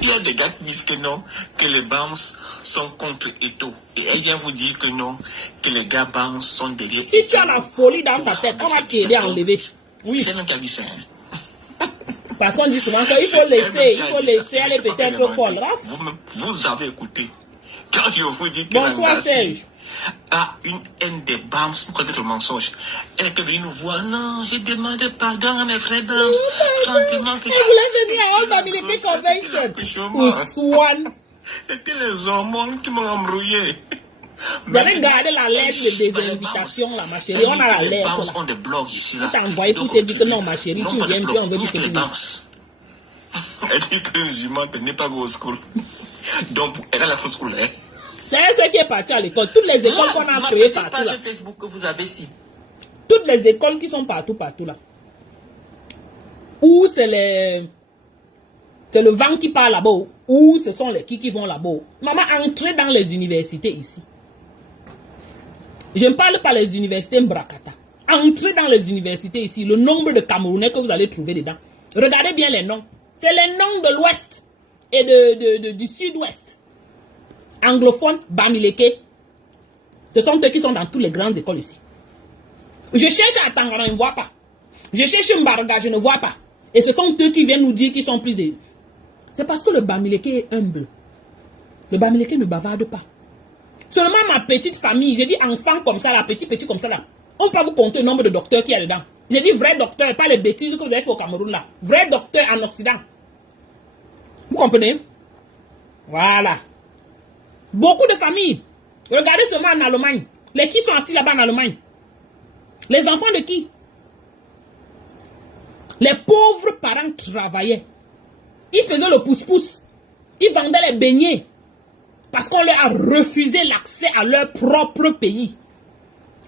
Il y a des gars qui disent que non, que les Bams sont contre Eto'o. Et elle vient vous dire que non, que les gars Bams sont derrière Eto'o. Si tu as la folie dans ta tête, on va t'aider à enlever. Oui. C'est même qui a dit ça. Parce qu'on dit souvent qu'il faut laisser, elle est peut-être folle. Vous avez écouté. Quand je vous dis que bonsoir Serge. a une haine des Bams pour connaître le mensonge. Elle était venue nous voir. Non, j'ai demandé pardon à mes frères Bams. Gentiment. Elle voulait venir à All Bamileke Convention. Ou Swan. C'était les hormones qui m'ont embrouillé. Vous avez gardé la lettre de désinvitation là, ma chérie. On a la lettre là. On des blogs ici là. On t'a envoyé pour te dire que non, ma chérie, tu viens, puis on veut dire que tu viens. Elle dit que je n'est pas go school. Donc, elle a la go school. C'est ce qui est parti à l'école. Toutes les écoles qu'on a créées partout là. Facebook que vous avez ici. Toutes les écoles qui sont partout là. Ou c'est le vent qui part là-bas, ou ce sont les qui vont là-bas. Maman, entrez dans les universités ici. Je ne parle pas des universités Mbrakata. Entrez dans les universités ici. Le nombre de Camerounais que vous allez trouver dedans. Regardez bien les noms. C'est les noms de l'Ouest et du Sud-Ouest. Anglophones, Bamileke. Ce sont eux qui sont dans toutes les grandes écoles ici. Je cherche à Tangara, je ne vois pas. Je cherche Mbarga, je ne vois pas. Et ce sont eux qui viennent nous dire qu'ils sont plus... C'est parce que le Bamileke est humble. Le Bamileke ne bavarde pas. Seulement ma petite famille, j'ai dit enfant comme ça, là, petit comme ça, là. On peut vous compter le nombre de docteurs qu'il y a dedans. J'ai dit vrai docteur, pas les bêtises que vous avez fait au Cameroun, là. Vrai docteur en Occident. Vous comprenez? Voilà. Beaucoup de familles. Regardez seulement en Allemagne. Les qui sont assis là-bas en Allemagne? Les enfants de qui? Les pauvres parents travaillaient. Ils faisaient le pouce-pouce. Ils vendaient les beignets. Parce qu'on leur a refusé l'accès à leur propre pays.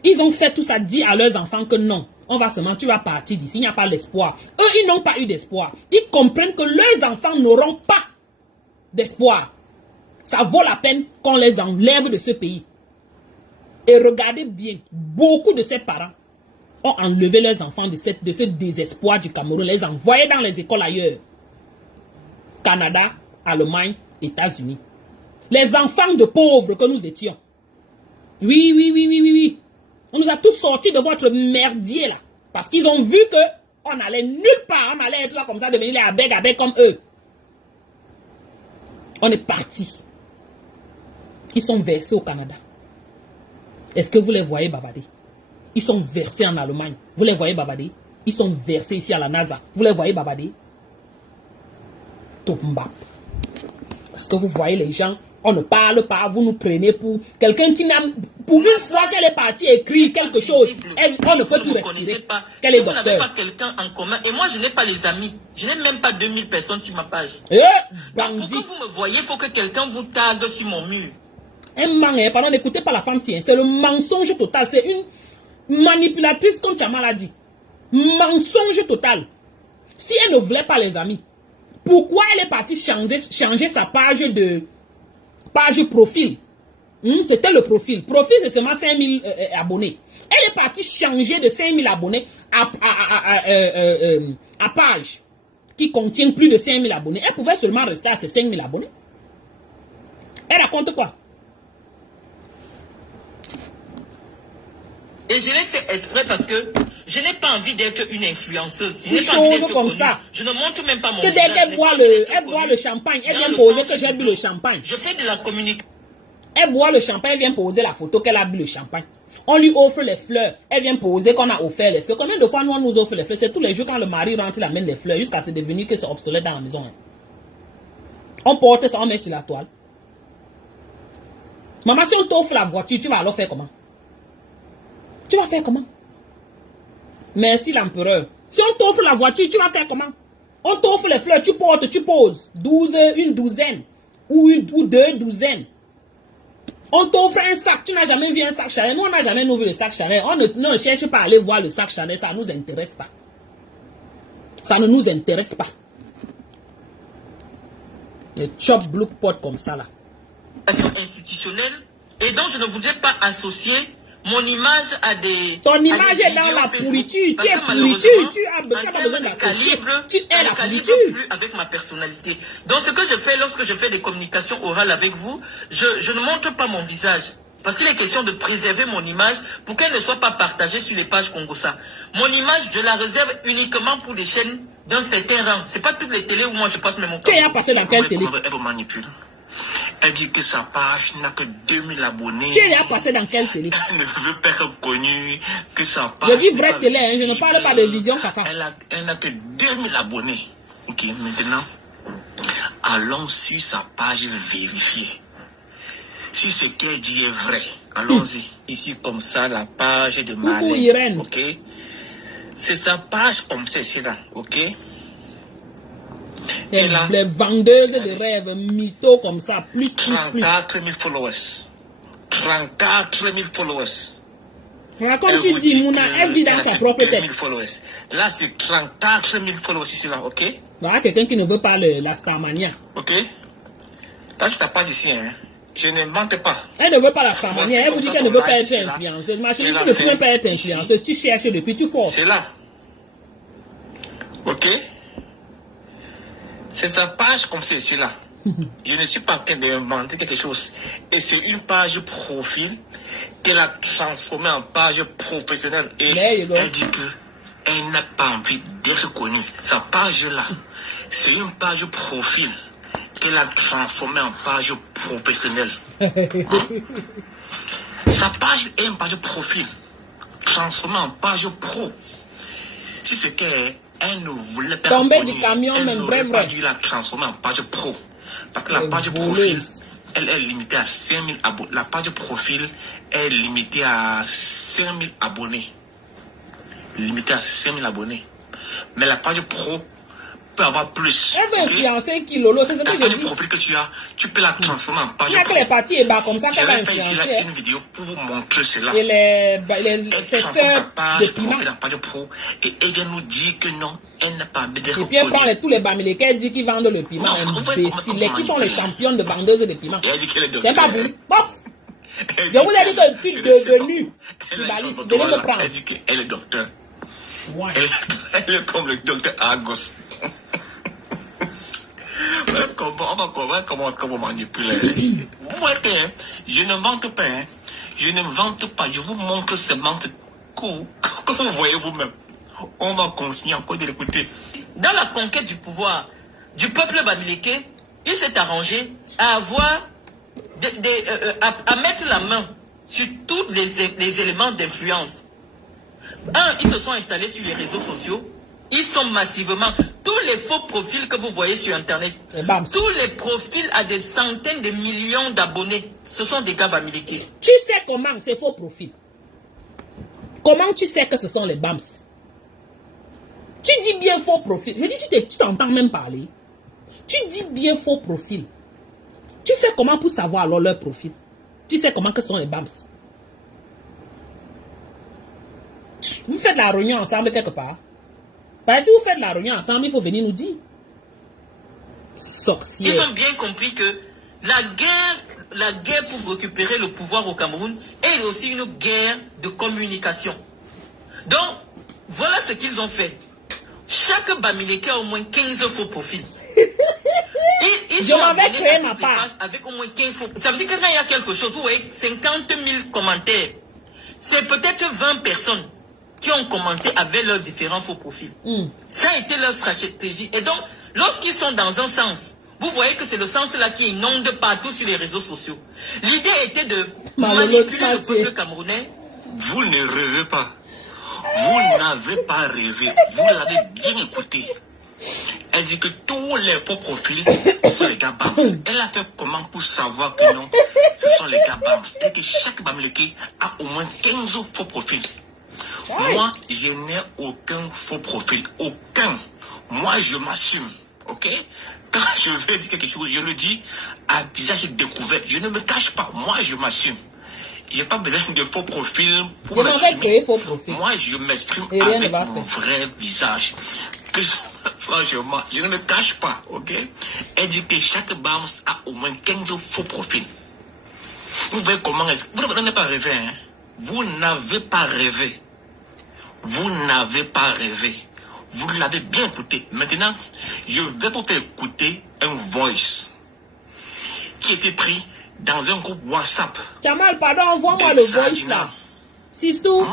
Ils ont fait tout ça, dit à leurs enfants que non. On va seulement, tu vas partir d'ici, il n'y a pas d'espoir. Eux, ils n'ont pas eu d'espoir. Ils comprennent que leurs enfants n'auront pas d'espoir. Ça vaut la peine qu'on les enlève de ce pays. Et regardez bien, beaucoup de ces parents ont enlevé leurs enfants de ce désespoir du Cameroun, les envoyés dans les écoles ailleurs. Canada, Allemagne, États-Unis. Les enfants de pauvres que nous étions. Oui. On nous a tous sortis de votre merdier là. Parce qu'ils ont vu que on allait nulle part. On allait être là comme ça, devenir les abeg comme eux. On est parti. Ils sont versés au Canada. Est-ce que vous les voyez bavarder? Ils sont versés en Allemagne. Vous les voyez bavarder? Ils sont versés ici à la NASA. Vous les voyez bavarder? Tombap. Parce que vous voyez les gens, on ne parle pas, vous nous prenez pour quelqu'un qui n'a... Pour une fois qu'elle est partie écrire quelque chose, on ne peut plus respirer. Quel est vous n'avez docteur? pas quelqu'un en commun. Et moi, je n'ai pas les amis. Je n'ai même pas 2000 personnes sur ma page. Donc, pour que vous me voyez, il faut que quelqu'un vous tague sur mon mur. Un man, pardon, n'écoutez pas la femme si, c'est le mensonge total. C'est une manipulatrice comme Tchama l'a dit. Mensonge total. Si elle ne voulait pas les amis, pourquoi elle est partie changer sa page profil? C'était le profil. Profil, c'est seulement 5000 abonnés. Elle est partie changer de 5000 abonnés à page qui contient plus de 5000 abonnés. Elle pouvait seulement rester à ces 5000 abonnés. Elle raconte quoi? Et je l'ai fait exprès parce que je n'ai pas envie d'être une influenceuse. Une chose comme ça. Je ne montre même pas mon que visage. Dès qu'elle boit le champagne, elle vient poser que j'ai bu le champagne. Je fais de la communication. Elle boit le champagne, elle vient poser la photo qu'elle a bu le champagne. On lui offre les fleurs, elle vient poser qu'on a offert les fleurs. Combien de fois nous on nous offre les fleurs? C'est tous les jours quand le mari rentre, il amène les fleurs jusqu'à ce devenir que c'est obsolète dans la maison. On porte ça, on met sur la toile. Maman, si on t'offre la voiture, tu vas alors faire comment? Tu vas faire comment? Merci l'empereur. Si on t'offre la voiture, tu vas faire comment? On t'offre les fleurs, tu portes, tu poses. 12, une douzaine. Ou 2 douzaines. On t'offre un sac, tu n'as jamais vu un sac Chanel. Nous, on n'a jamais vu le sac Chanel. On ne cherche pas à aller voir le sac Chanel, ça ne nous intéresse pas. Ça ne nous intéresse pas. Les chop block pot comme ça là. Institutionnelle. Et donc, je ne voudrais pas associer mon image à des... Ton image est dans la pourriture. Tu es pourriture. Tu as pas besoin d'associer. Tu es la pourriture. Plus avec ma personnalité. Donc, ce que je fais lorsque je fais des communications orales avec vous, je ne montre pas mon visage. Parce qu'il est question de préserver mon image pour qu'elle ne soit pas partagée sur les pages Congossa. Mon image, je la réserve uniquement pour les chaînes d'un certain rang. Ce n'est pas toutes les télés où moi je passe mes mots. Tu es passé dans quelle télé? Elle vous manipule. Elle dit que sa page n'a que 2000 abonnés. Tu l'as passé dans quelle télé? Elle ne veut pas être connue, que sa page. Je dis vraie télé, hein, je ne parle pas de vision caca. Elle n'a que 2000 abonnés. Ok, maintenant, allons sur sa page vérifier. Si ce qu'elle dit est vrai, allons-y. Ici, comme ça, la page de Malais. Irène. Ok? C'est sa page comme ça, c'est là. Ok? Et là, Les vendeuses de rêves, mythos comme ça, plus. 34 000 followers. 34 000 followers. Voilà, comme tu dis, Mouna, elle vit dans sa propre tête. Followers. Là, c'est 34 000 followers ici, là, ok? Voilà, quelqu'un qui ne veut pas la Starmania. Ok? Là, c'est ta page ici, hein? Je ne mente pas. Elle ne veut pas la Starmania, elle vous dit qu'elle ne veut pas être influenceuse. Ma chérie, tu ne peux même pas être influenceuse, tu cherches depuis, tu forces. C'est là. Ok? C'est sa page comme c'est là. Je ne suis pas en train d'inventer quelque chose. Et c'est une page profil qu'elle a transformée en page professionnelle. Et elle dit qu'elle n'a pas envie d'être connue. Sa page là, c'est une page profil qu'elle a transformée en page professionnelle. Sa page est une page profil transformée en page pro. Si c'est qu'elle ne voulait pas tomber du camion, elle même n'aurait vrai, pas vrai. dû la transformer en page pro. Parce que la page profil, elle est limitée à 5000 abonnés. La page profil est limitée à 5000 abonnés. Limitée à 5000 abonnés. Mais la page pro peut avoir plus. Elle veut influencer qui, Lolo, c'est ce que La je page dis. profil que tu as, tu peux la transformer en page Il n'y a pro. que les parties et bas comme ça qu'elle va Je vais faire ici là influencer. une vidéo pour vous montrer cela. Et Elle ses transforme sa sœurs de page piment. profil en page pro et elle vient nous dire que non, elle n'a pas d'être Et puis elle prend connue. tous les bamilés elle dit qu'ils vendent le piment. Non, vous voyez comment Qui sont les championnes de vendeuses de piment. Et elle dit qu'elle est C'est pas docteur. vous. Bof. Elle Je dit vous ai dit que je suis ne sais pas. devenue Elle est journaliste. sur- Venez me voilà. prendre. Elle dit qu'elle est docteur. Ouais. Elle est comme le docteur Argos. On va comment manipuler. Vous voyez, hein, je ne mente pas. Hein. Je ne vante pas. Je vous montre ces mentes que vous voyez vous-même. On va continuer encore de l'écouter. Dans la conquête du pouvoir du peuple bamileke, il s'est arrangé à avoir à mettre la main sur tous les éléments d'influence. Ils se sont installés sur les réseaux sociaux. Ils sont massivement, tous les faux profils que vous voyez sur Internet, tous les profils à des centaines de millions d'abonnés, ce sont des gars bamileke. Tu sais comment ces faux profils? Comment tu sais que ce sont les BAMS? Tu dis bien faux profil. J'ai dit, tu t'entends même parler. Tu dis bien faux profil. Tu fais comment pour savoir alors leur profil? Tu sais comment que ce sont les BAMS? Vous faites la réunion ensemble quelque part? Parce que si vous faites la réunion ensemble, il faut venir nous dire. Sorcier. Ils ont bien compris que la guerre pour récupérer le pouvoir au Cameroun est aussi une guerre de communication. Donc, voilà ce qu'ils ont fait. Chaque bamileke a au moins 15 faux profils. Je m'avais créé ma part. Avec au moins 15 faux. Ça veut dire que quand il y a quelque chose, vous voyez, 50 000 commentaires. C'est peut-être 20 personnes qui ont commenté avec leurs différents faux profils. Ça a été leur stratégie. Et donc, lorsqu'ils sont dans un sens, vous voyez que c'est le sens là qui inonde partout sur les réseaux sociaux. L'idée était de manipuler le peuple camerounais. Vous ne rêvez pas. Vous n'avez pas rêvé. Vous l'avez bien écouté. Elle dit que tous les faux profils sont les gars BAMS. Elle a fait comment pour savoir que non, ce sont les gars BAMS. Et que chaque bamileke a au moins 15 faux profils. Moi, je n'ai aucun faux profil. Aucun. Moi, je m'assume. Ok? Quand je vais dire quelque chose, je le dis à visage découvert. Je ne me cache pas. Moi, je m'assume. Je n'ai pas besoin de faux profils pour m'exprimer. Moi, je m'exprime avec mon vrai visage. Franchement, je ne me cache pas. Ok? Elle dit que chaque BAMS a au moins 15 faux profils. Vous voyez comment est-ce que... Vous n'avez pas rêvé. Hein? Vous n'avez pas rêvé. Vous n'avez pas rêvé. Vous l'avez bien écouté. Maintenant, je vais vous faire écouter un voice qui était pris dans un groupe WhatsApp. Jamal, pardon, envoie-moi le voice là. Sistou,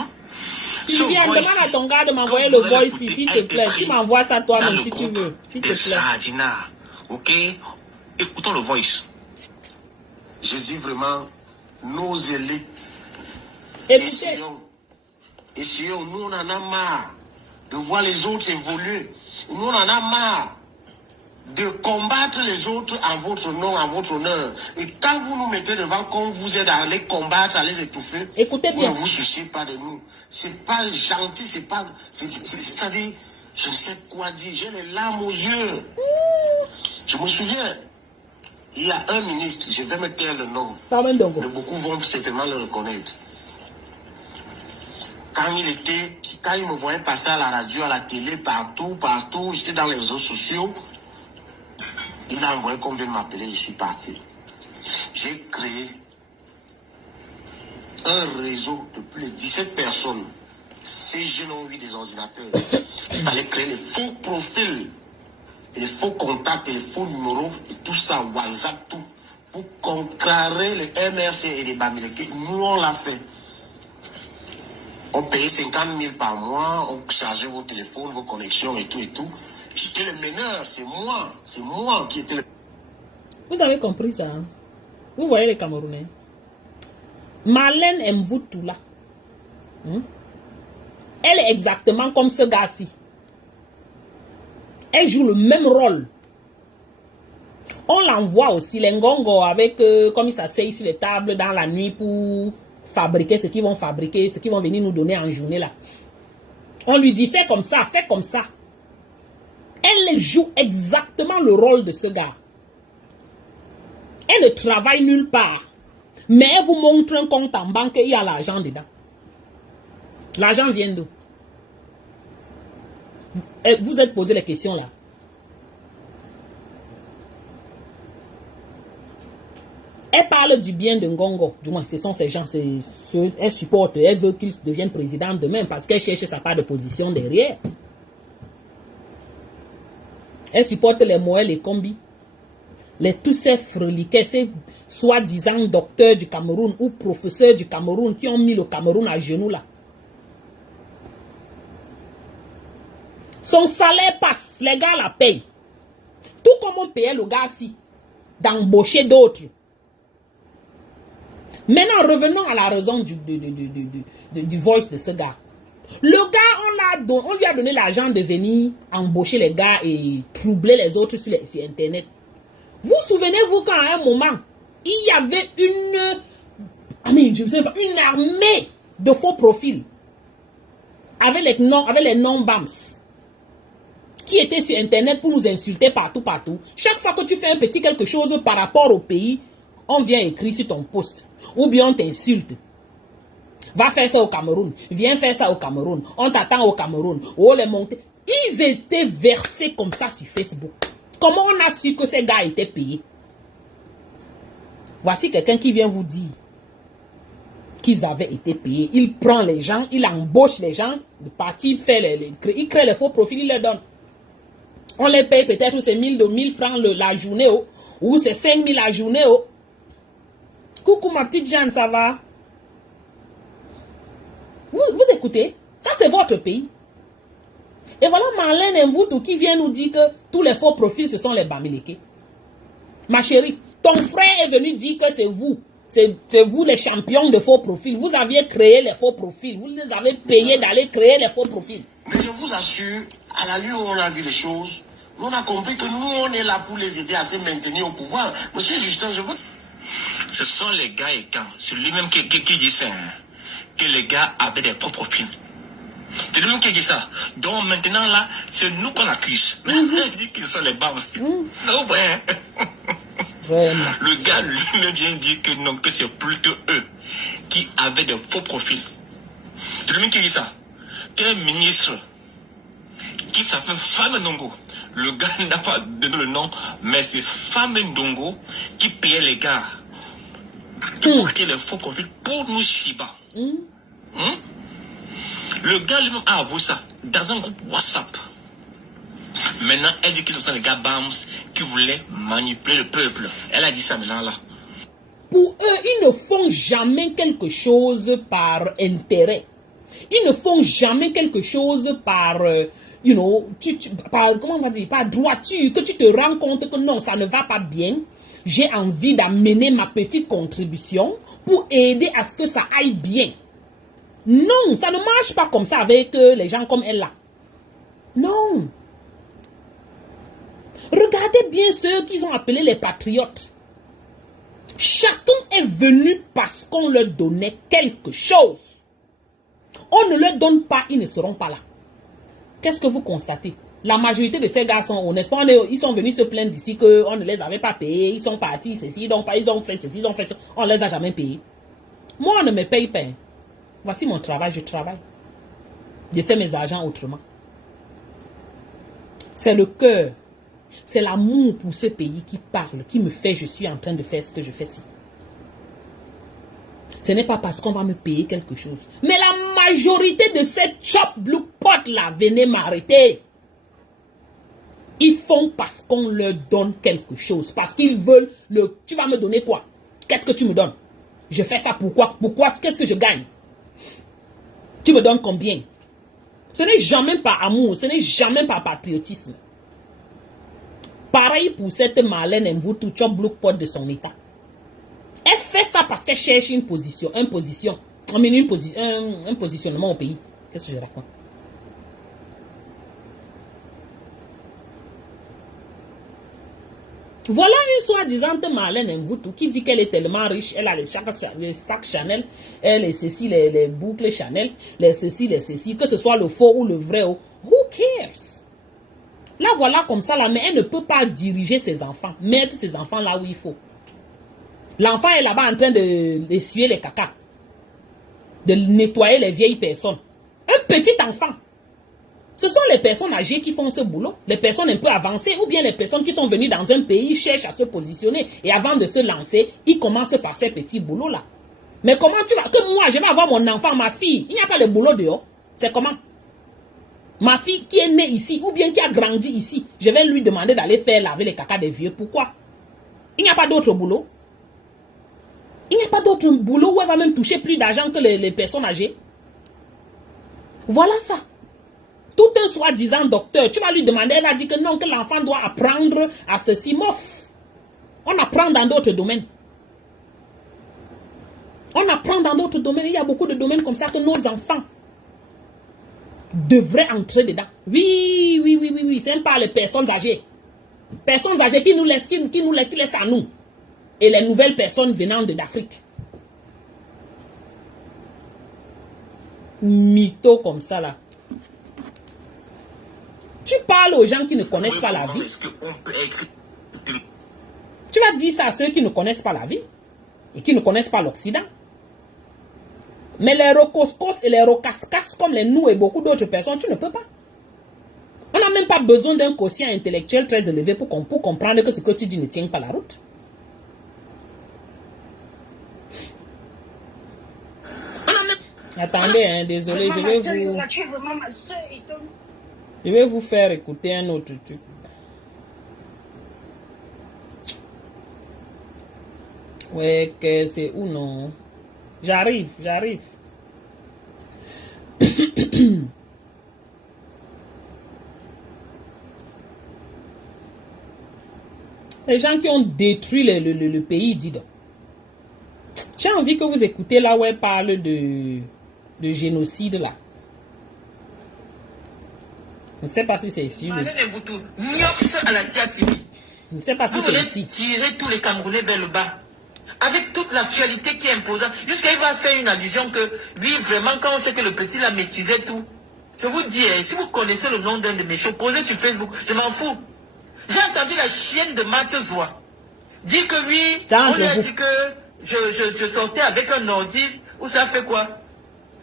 Sylvia, demande à ton gars de m'envoyer le voice s'il te plaît. Tu m'envoies ça toi-même si tu veux. S'il te plaît. Sardina. Ok? Écoutons le voice. Je dis vraiment, nos élites, Écoutez, essayons, nous on en a marre de voir les autres évoluer. Nous on en a marre de combattre les autres en votre nom, en votre honneur. Et quand vous nous mettez devant, quand vous êtes à les combattre, à les étouffer, écoutez vous bien. ne vous souciez pas de nous. C'est pas gentil, c'est-à-dire, je ne sais quoi dire, j'ai les larmes aux yeux. Je me souviens, il y a un ministre, je vais me taire le nom, Pardon, Dongo. mais beaucoup vont certainement le reconnaître. Quand il me voyait passer à la radio, à la télé, partout, j'étais dans les réseaux sociaux, il a envoyé qu'on vient de m'appeler, je suis parti. J'ai créé un réseau de plus de 17 personnes. Ces jeunes ont eu des ordinateurs. Il fallait créer les faux profils, les faux contacts, les faux numéros, et tout ça, WhatsApp, tout, pour contrecarrer les MRC et les Bamileke. Nous, on l'a fait. On payait 50 000 par mois, on chargeait vos téléphones, vos connexions et tout et tout. J'étais le meneur, c'est moi qui étais le... Vous avez compris ça, hein? Vous voyez les Camerounais. Marlène Mvutula. Elle est exactement comme ce gars-ci. Elle joue le même rôle. On l'envoie aussi, les Ngongo, avec, comme ils s'asseyent sur les tables dans la nuit pour fabriquer ce qu'ils vont fabriquer, ce qu'ils vont venir nous donner en journée là. On lui dit, fais comme ça, fais comme ça. Elle joue exactement le rôle de ce gars. Elle ne travaille nulle part. Mais elle vous montre un compte en banque et il y a l'argent dedans. L'argent vient d'où? Vous êtes posé les questions là. Elle parle du bien de Ngongo. Du moins, ce sont ces gens. Elle supporte. Elle veut qu'il devienne président demain parce qu'elle cherche sa part de position derrière. Elle supporte les Moël, les Combis. Tous ces freliquets, ces soi-disant docteurs du Cameroun ou professeurs du Cameroun qui ont mis le Cameroun à genoux là. Son salaire passe, les gars la payent. Tout comme on payait le gars si d'embaucher d'autres. Maintenant, revenons à la raison du voice de ce gars. Le gars, on lui a donné l'argent de venir embaucher les gars et troubler les autres sur Internet. Vous souvenez-vous qu'à un moment, il y avait une armée de faux profils avec les noms BAMS qui étaient sur Internet pour nous insulter partout. Chaque fois que tu fais un petit quelque chose par rapport au pays, on vient écrire sur ton post ou bien on t'insulte. Va faire ça au Cameroun. Viens faire ça au Cameroun. On t'attend au Cameroun. Oh, les montées. Ils étaient versés comme ça sur Facebook. Comment on a su que ces gars étaient payés? Voici quelqu'un qui vient vous dire qu'ils avaient été payés. Il prend les gens, il embauche les gens. Le parti il crée les faux profils, il les donne. On les paye peut-être c'est 1000 francs la journée ou c'est 5000 la journée. Coucou ma petite Jeanne, ça va? Vous écoutez? Ça c'est votre pays. Et voilà Marlène Mvoutou qui vient nous dire que tous les faux profils ce sont les Bamileke. Ma chérie, ton frère est venu dire que c'est vous. C'est vous les champions de faux profils. Vous aviez créé les faux profils. Vous les avez payés d'aller créer les faux profils. Mais je vous assure, à la lueur où on a vu les choses, nous on a compris que nous on est là pour les aider à se maintenir au pouvoir. Monsieur Justin, je veux... Ce sont les gars et quand. C'est lui-même qui dit ça. Hein, que les gars avaient des propres films. C'est lui-même qui dit ça. Donc maintenant là, c'est nous qu'on accuse. Il dit qu'ils sont les bas aussi. Non, ouais. Le gars lui-même vient dire que non, que c'est plutôt eux qui avaient des faux profils. C'est lui-même qui dit ça. Qu'un ministre qui s'appelle Femme Ndongo. Le gars n'a pas donné le nom, mais c'est Femme Ndongo qui payait les gars pour créer les faux profils pour nous Shiba. Le gars lui-même a avoué ça dans un groupe WhatsApp. Maintenant, elle dit que ce sont les gars BAMS qui voulaient manipuler le peuple. Elle a dit ça maintenant là. Pour eux, ils ne font jamais quelque chose par intérêt. Ils ne font jamais quelque chose par, par, comment on va dire, par droiture, que tu te rends compte que non, ça ne va pas bien. j'ai envie d'amener ma petite contribution pour aider à ce que ça aille bien. Non, ça ne marche pas comme ça avec les gens comme elle là. Non. Regardez bien ceux qu'ils ont appelés les patriotes. Chacun est venu parce qu'on leur donnait quelque chose. On ne leur donne pas, ils ne seront pas là. Qu'est-ce que vous constatez? La majorité de ces gars sont honnêtes. Ils sont venus se plaindre d'ici qu'on ne les avait pas payés. Ils sont partis, ceci, donc pas, ils ont fait ceci, ils ont fait ça. On ne les a jamais payés. Moi, on ne me paye pas. Voici mon travail, je travaille. Je fais mes argents autrement. C'est le cœur. C'est l'amour pour ce pays qui parle, qui me fait, je suis en train de faire ce que je fais ici. Ce n'est pas parce qu'on va me payer quelque chose. Mais la majorité de ces chop blue pot là, venez m'arrêter. Ils font parce qu'on leur donne quelque chose. Parce qu'ils veulent le... Tu vas me donner quoi? Qu'est-ce que tu me donnes? Je fais ça pourquoi? Pourquoi? Qu'est-ce que je gagne? Tu me donnes combien? Ce n'est jamais par amour, ce n'est jamais par patriotisme. Pareil pour cette Marlène Mvoutou, chop blue pot de son état. Elle fait ça parce qu'elle cherche un positionnement au pays. Qu'est-ce que je raconte? Voilà une soi-disant Marlène Mvoutou qui dit qu'elle est tellement riche, elle a les sacs Chanel, elle a ceci, les boucles Chanel, les ceci, que ce soit le faux ou le vrai. Who cares? Là, voilà comme ça, là, mais elle ne peut pas diriger ses enfants, mettre ses enfants là où il faut. L'enfant est là-bas en train d'essuyer les caca, de nettoyer les vieilles personnes. Un petit enfant. Ce sont les personnes âgées qui font ce boulot, les personnes un peu avancées, ou bien les personnes qui sont venues dans un pays, cherchent à se positionner, et avant de se lancer, ils commencent par ces petits boulots-là. Mais comment tu vas... Que moi, je vais avoir mon enfant, ma fille, il n'y a pas de boulot dehors. C'est comment? Ma fille qui est née ici, ou bien qui a grandi ici, je vais lui demander d'aller faire laver les caca des vieux. Pourquoi? Il n'y a pas d'autre boulot. Il n'y a pas d'autre boulot où elle va même toucher plus d'argent que les personnes âgées. Voilà ça. Tout un soi-disant docteur, tu vas lui demander, elle va dire que non, que l'enfant doit apprendre à ceci. Mof. On apprend dans d'autres domaines. On apprend dans d'autres domaines. Il y a beaucoup de domaines comme ça que nos enfants devraient entrer dedans. Oui. C'est pas les personnes âgées. Personnes âgées qui nous laissent à nous. Et les nouvelles personnes venant d'Afrique. Mytho comme ça là. Tu parles aux gens qui ne connaissent pas la vie. Tu vas dire ça à ceux qui ne connaissent pas la vie et qui ne connaissent pas l'Occident. Mais les rocoscos et les rocascas comme les nous et beaucoup d'autres personnes, tu ne peux pas. On n'a même pas besoin d'un quotient intellectuel très élevé pour comprendre que ce que tu dis ne tient pas la route. Attendez, hein, désolé, je vais vous faire écouter un autre truc. Ouais, que c'est où non? J'arrive. Les gens qui ont détruit le pays, dis donc. J'ai envie que vous écoutez là où elle parle de génocide là. Je ne sais pas si c'est ici. Je ne sais pas si c'est ici. Tirer tous les Camerounais vers le bas. Avec toute l'actualité qui est imposante. Jusqu'à il va faire une allusion que, lui, vraiment, quand on sait que le petit l'a maîtrisé tout. Je vous dis, si vous connaissez le nom d'un de mes shows, posez sur Facebook. Je m'en fous. J'ai entendu la chienne de Matezoa dire que lui, on lui a dit que je sortais avec un nordiste, ou ça fait quoi?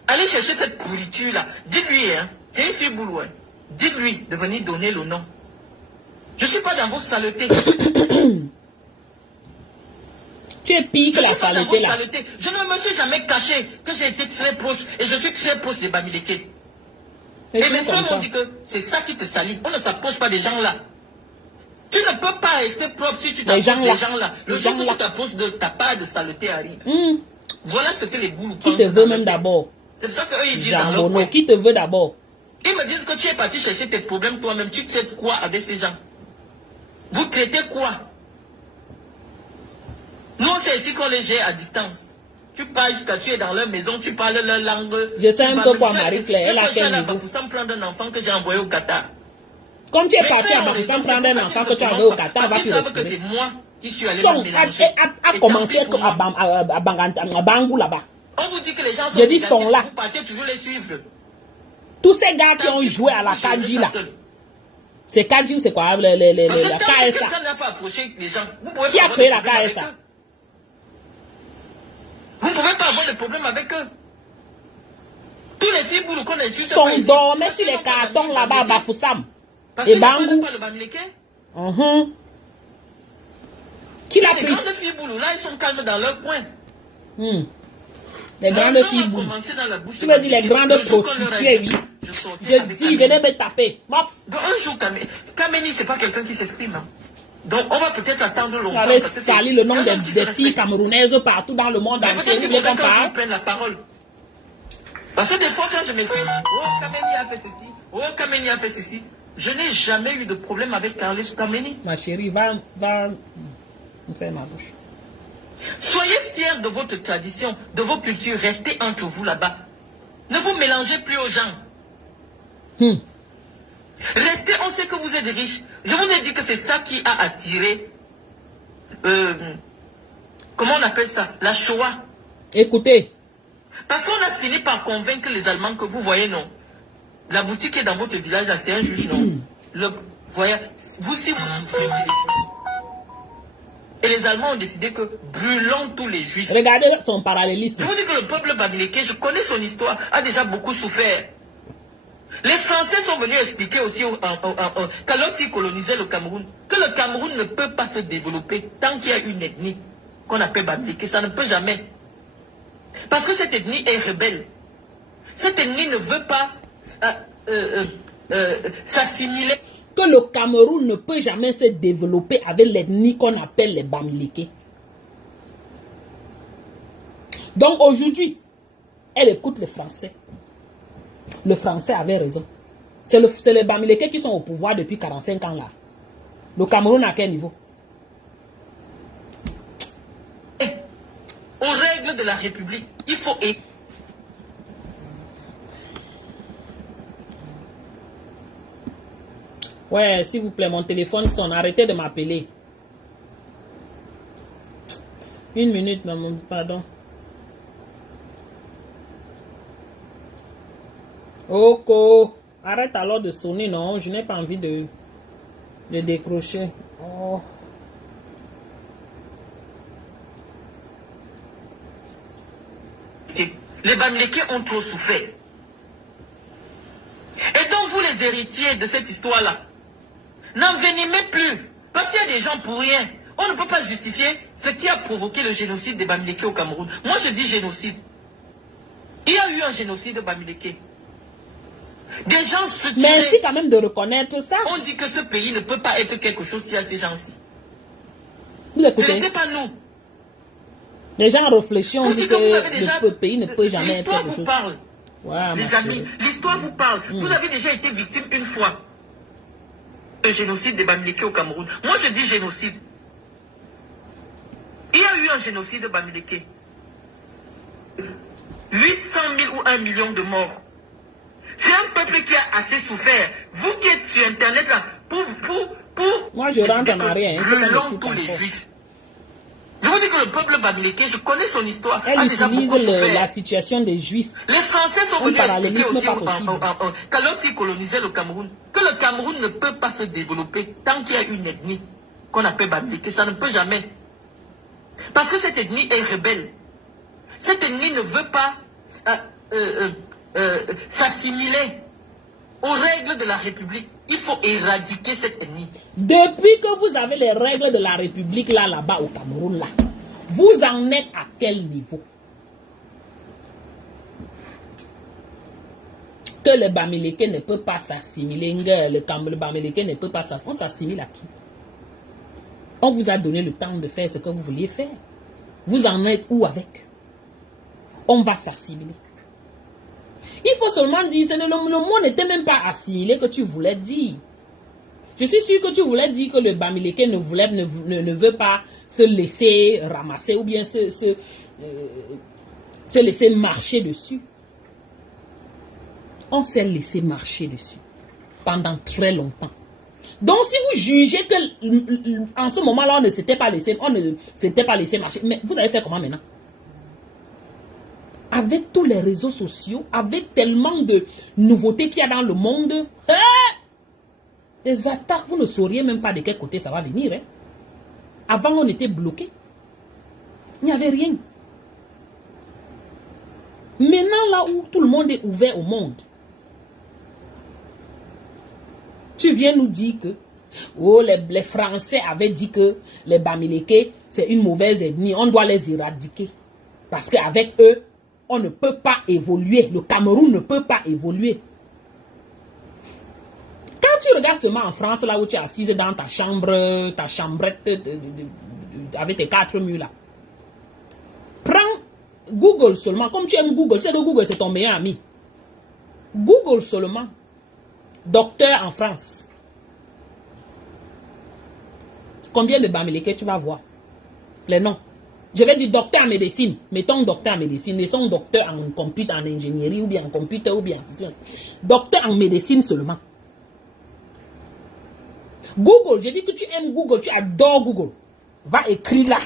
Allez chercher cette pourriture là. Dites-lui, hein, c'est une fille boulot, hein. Dites-lui de venir donner le nom. Je ne suis pas dans vos saletés. Tu es pire que la saleté là. Je ne me suis jamais caché que j'ai été très proche et je suis très proche des Bamileke. Et mes frères m'ont dit que c'est ça qui te salit. On ne s'approche pas des gens là. Tu ne peux pas rester propre si tu t'approches des gens là. Le jour où tu t'approches de ta part de saleté arrive. Voilà ce que les boulous pensent. Qui te veut même d'abord? C'est pour ça qu'eux ils disent dans leur coin. Qui te veut d'abord? Ils me disent que tu es parti chercher tes problèmes toi-même. Tu traites quoi avec ces gens? Vous traitez quoi? c'est ici qu'on les gère à distance. Tu parles jusqu'à tu es dans leur maison, tu parles leur langue. Je sais un peu quoi, Marie-Claire. Elle a quel niveau? Bafoussam prendre un enfant que j'ai envoyé au Qatar. Comme tu es parti à Bafoussam prendre un enfant que tu as envoyé au Qatar, va te que c'est moi qui suis allé Son mélanger. a commencé à Bangou là-bas. On vous dit que les gens sont Je dis sont là. Vous partez toujours les suivre. Tous ces gars qui ont joué à la Kadji là. C'est Kadji ou c'est quoi la KSA? Qui a créé la KSA? Vous ne pouvez pas avoir de problème avec eux. Tous les filles boulot qu'on insulte sont dormés sur les cartons là-bas à Bafoussam. Et Bangou. Qui l'a pris? Les grandes filles boulot là, ils sont calmes dans leur coin. Les grandes filles boulot. Tu veux dire les grandes prostituées, oui. Je dis, venez me taper. Donc un jour, Kameni, c'est pas quelqu'un qui s'exprime. Hein. Donc on va peut-être attendre longtemps. Vous avez sali le nom des filles camerounaises partout dans le monde entier. Vous voulez qu'on parle? Prenne la parole. Parce que des fois quand je m'exprime, oh Kameni a fait ceci, oh Kameni a fait ceci, je n'ai jamais eu de problème avec Carlos Kameni. Ma chérie, va me faire ma bouche. Soyez fiers de votre tradition, de vos cultures, restez entre vous là-bas. Ne vous mélangez plus aux gens. Restez, on sait que vous êtes riches. Je vous ai dit que c'est ça qui a attiré, comment on appelle ça, la Shoah. Écoutez. Parce qu'on a fini par convaincre les Allemands que vous voyez, non. La boutique est dans votre village, là, c'est un juge, non. Voyez, vous si vous souffrez les choses. Et les Allemands ont décidé que brûlons tous les juifs. Regardez son parallélisme. Je vous dis que le peuple bamileke, je connais son histoire, a déjà beaucoup souffert. Les Français sont venus expliquer aussi qu'à lorsqu'ils colonisaient le Cameroun, que le Cameroun ne peut pas se développer tant qu'il y a une ethnie qu'on appelle bamileke. Ça ne peut jamais. Parce que cette ethnie est rebelle. Cette ethnie ne veut pas s'assimiler. Que le Cameroun ne peut jamais se développer avec l'ethnie qu'on appelle les Bamileke. Donc aujourd'hui, elle écoute le français. Le français avait raison. C'est les Bamileke qui sont au pouvoir depuis 45 ans là. Le Cameroun à quel niveau? Aux règles de la République, il faut... Ouais, s'il vous plaît, mon téléphone sonne. Arrêtez de m'appeler. 1 minute, maman, pardon. Oko, arrête alors de sonner, non? Je n'ai pas envie de décrocher. Oh. Les Bamileke ont trop souffert. Et donc vous les héritiers de cette histoire-là, n'envenimez plus. Parce qu'il y a des gens pour rien. On ne peut pas justifier ce qui a provoqué le génocide des Bamileke au Cameroun. Moi je dis génocide. Il y a eu un génocide de Bamileke. Des gens structurés. Merci quand même de reconnaître ça. On dit que ce pays ne peut pas être quelque chose s'il y a ces gens-ci. Vous écoutez? Ce n'était pas nous. Les gens réfléchissent, on dit que le pays ne peut jamais être quelque chose. L'histoire vous parle. Ouais, les amis, l'histoire vous parle. Vous avez déjà été victime une fois. Le génocide des Bamileke au Cameroun. Moi je dis génocide. Il y a eu un génocide de Bamileke. 800 000 ou 1 million de morts. C'est un peuple qui a assez souffert. Vous qui êtes sur Internet là, pour moi je rentre en arrière. Brûlons tous les juifs. Je vous dis que le peuple bamileke, je connais son histoire. Elle utilise la situation des juifs. Les Français sont venus expliquer aussi qu'à lorsqu'ils colonisaient le Cameroun, que le Cameroun ne peut pas se développer tant qu'il y a une ethnie qu'on appelle bamileke. Ça ne peut jamais. Parce que cette ethnie est rebelle. Cette ethnie ne veut pas s'assimiler aux règles de la République. Il faut éradiquer cette ethnie. Depuis que vous avez les règles de la République là-bas au Cameroun, là, vous en êtes à quel niveau? Que le Bamileke ne peut pas s'assimiler, le Bamileke ne peut pas s'assimiler. On s'assimile à qui? On vous a donné le temps de faire ce que vous vouliez faire. Vous en êtes où avec? On va s'assimiler. Il faut seulement dire, le mot n'était même pas assimilé que tu voulais dire. Je suis sûr que tu voulais dire que le Bamileke ne veut pas se laisser ramasser ou bien se laisser marcher dessus. On s'est laissé marcher dessus pendant très longtemps. Donc, si vous jugez que en ce moment-là, on ne s'était pas laissé marcher, mais vous allez faire comment maintenant? Avec tous les réseaux sociaux, avec tellement de nouveautés qu'il y a dans le monde, les attaques, vous ne sauriez même pas de quel côté ça va venir. Hein? Avant, on était bloqué. Il n'y avait rien. Maintenant, là où tout le monde est ouvert au monde, tu viens nous dire que les Français avaient dit que les Bamileke, c'est une mauvaise ethnie, on doit les éradiquer. Parce qu'avec eux, on ne peut pas évoluer. Le Cameroun ne peut pas évoluer. Quand tu regardes seulement en France, là où tu es assise dans ta chambre, ta chambrette avec tes 4 murs là, prends Google seulement. Comme tu aimes Google, tu sais que Google c'est ton meilleur ami. Google seulement. Docteur en France. Combien de Bamileke tu vas voir? Les noms. Je vais dire docteur en médecine. Mettons docteur en médecine. Mettons docteur en computer, en ingénierie, ou bien en computer, ou bien en sciences. Docteur en médecine seulement. Google, je dis que tu aimes Google, tu adores Google. Va écrire là.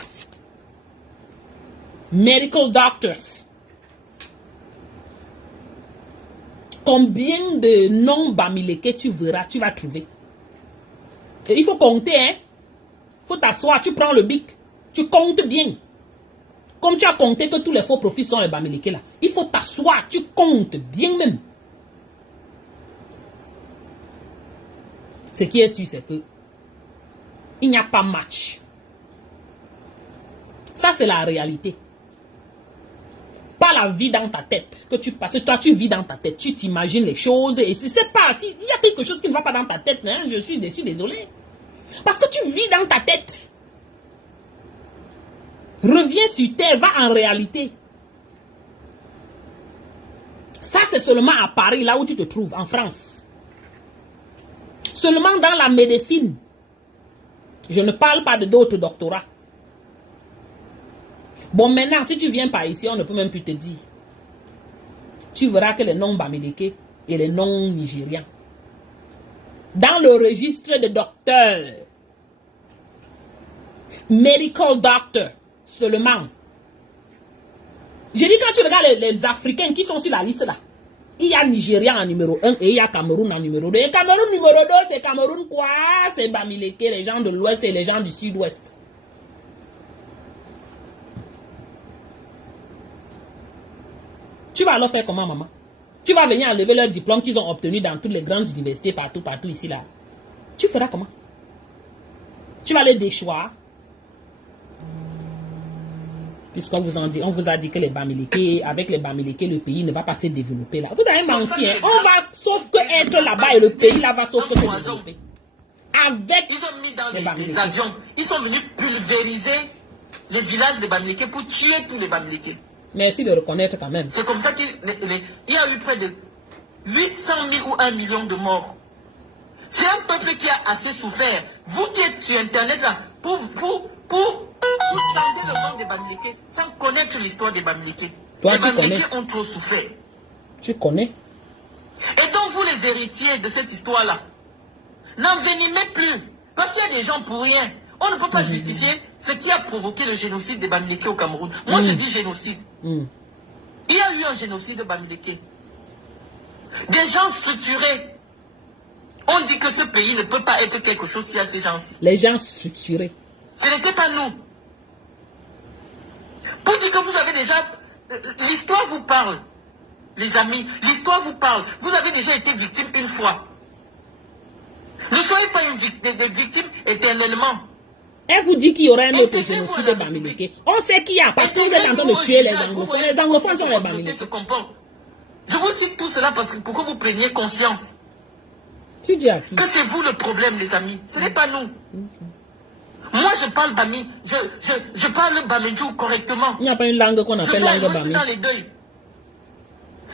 Medical doctors. Combien de noms Bamileke tu verras, tu vas trouver. Et il faut compter, hein. Il faut t'asseoir, tu prends le bic, tu comptes bien. Comme tu as compté que tous les faux profils sont les Bamileke là. Il faut t'asseoir, tu comptes bien même. Ce qui est sûr, c'est que il n'y a pas match. Ça, c'est la réalité. Pas la vie dans ta tête que tu passes. Toi, tu vis dans ta tête. Tu t'imagines les choses. Et si c'est pas, s'il y a quelque chose qui ne va pas dans ta tête, hein, je suis désolé. Parce que tu vis dans ta tête. Reviens sur terre, va en réalité. Ça, c'est seulement à Paris, là où tu te trouves, en France. Seulement dans la médecine. Je ne parle pas de d'autres doctorats. Bon, maintenant, si tu viens par ici, on ne peut même plus te dire. Tu verras que les noms Bamileke et les noms nigérians. Dans le registre de docteurs, medical doctor, seulement. J'ai dit quand tu regardes les Africains qui sont sur la liste là, il y a Nigérian en numéro 1 et il y a Cameroun en numéro 2. Et Cameroun numéro 2, c'est Cameroun quoi? C'est Bamileke, les gens de l'Ouest et les gens du Sud-Ouest. Tu vas alors faire comment, maman? Tu vas venir enlever leurs diplômes qu'ils ont obtenus dans toutes les grandes universités, partout ici, là. Tu feras comment? Tu vas les déchoir. Puisqu'on vous a dit que les Bamileke, avec les Bamileke, le pays ne va pas se développer là. Vous avez menti, hein? On va, sauf que être là-bas et le pays là va sauf que se développer. Avec ils ont mis dans les avions, ils sont venus pulvériser les villages de Bamileke pour tuer tous les Bamileke. Merci de reconnaître quand même. C'est comme ça qu'il y a eu près de 800 000 ou 1 million de morts. C'est un peuple qui a assez souffert. Vous qui êtes sur Internet là, pour tenter le nom des Bamileke sans connaître l'histoire des Bamileke. Toi, les tu Bamileke connais. ont trop souffert. Tu connais. Et donc vous les héritiers de cette histoire-là, n'envenimez plus. Parce qu'il y a des gens pour rien. On ne peut pas justifier ce qui a provoqué le génocide des Bamileke au Cameroun. Moi je dis génocide. Il y a eu un génocide de Bamileke. Des gens structurés. On dit que ce pays ne peut pas être quelque chose s'il y a ces gens-ci. Les gens structurés. Ce n'était pas nous. Pour dire que vous avez déjà... L'histoire vous parle, les amis. L'histoire vous parle. Vous avez déjà été victime une fois. Ne soyez pas des victimes éternellement. Elle vous dit qu'il y aura un autre génocide de Bamileke. On sait qu'il y a, parce que vous êtes en train de tuer les anglophones. Les anglophones sont les Bamileke. Je vous cite tout cela parce que pour que vous preniez conscience. Tu dis à qui? Que c'est vous le problème, les amis. Ce n'est pas nous. Moi, je parle Bami. Je parle Bamidjou correctement. Il n'y a pas une langue qu'on appelle langue Bami. Dans les deuils.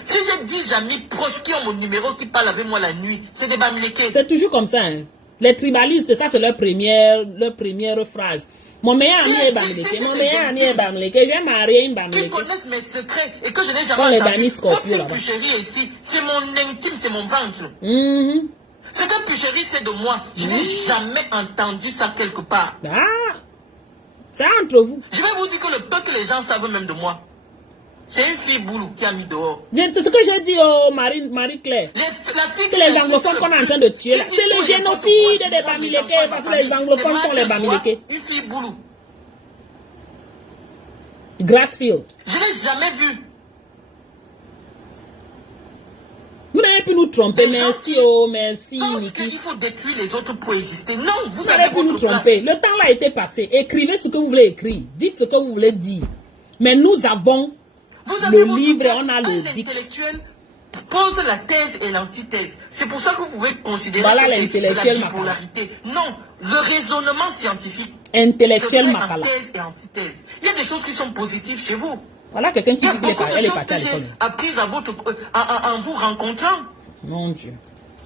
Si j'ai 10 amis proches qui ont mon numéro, qui parlent avec moi la nuit, c'est des Bamileke. C'est toujours comme ça. Hein? Les tribalistes, ça c'est leur première phrase. Mon meilleur ami est Bamileke. Mon meilleur ami est Bamileke. J'ai marié une Qui Bamileke. connaissent mes secrets et que je n'ai Quand les jamais Dani entendu. Scorpio, Votre là-bas. Puchérie ici, c'est mon intime, c'est mon ventre. Mhm. Ce que Puchérie sait de moi, je n'ai jamais entendu ça quelque part. Ah, c'est entre vous. Je vais vous dire que le peu que les gens savent même de moi, c'est une fille boulou qui a mis dehors. C'est ce que j'ai dit au Marie-Claire. La fille Que les anglophones qu'on est en train de tuer là, c'est le génocide des Bamileke parce que les anglophones sont les Bamileke. Une fille boulou. Grassfield. Je n'ai jamais vu. Vous n'avez pu nous tromper. Les gens Merci, qui merci, pensent Niki. qu'il faut détruire les autres pour exister. Non, vous Vous avez n'avez pu nous votre place. tromper. Le temps là a été passé. Écrivez ce que vous voulez écrire. Dites ce que vous voulez dire. Mais nous avons Vous avez le votre livre et place. on a Un le bic. intellectuel pose la thèse et l'antithèse. C'est pour ça que vous pouvez considérer Voilà que c'est l'intellectuel de la bipolarité. Non, le raisonnement scientifique, Intellectuel c'est Makala. thèse et antithèse. Il y a des choses qui sont positives chez vous. Voilà quelqu'un qui Il y a dit qu'elle beaucoup de est choses partie à que l'école. j'ai apprises en vous rencontrant Mon Dieu.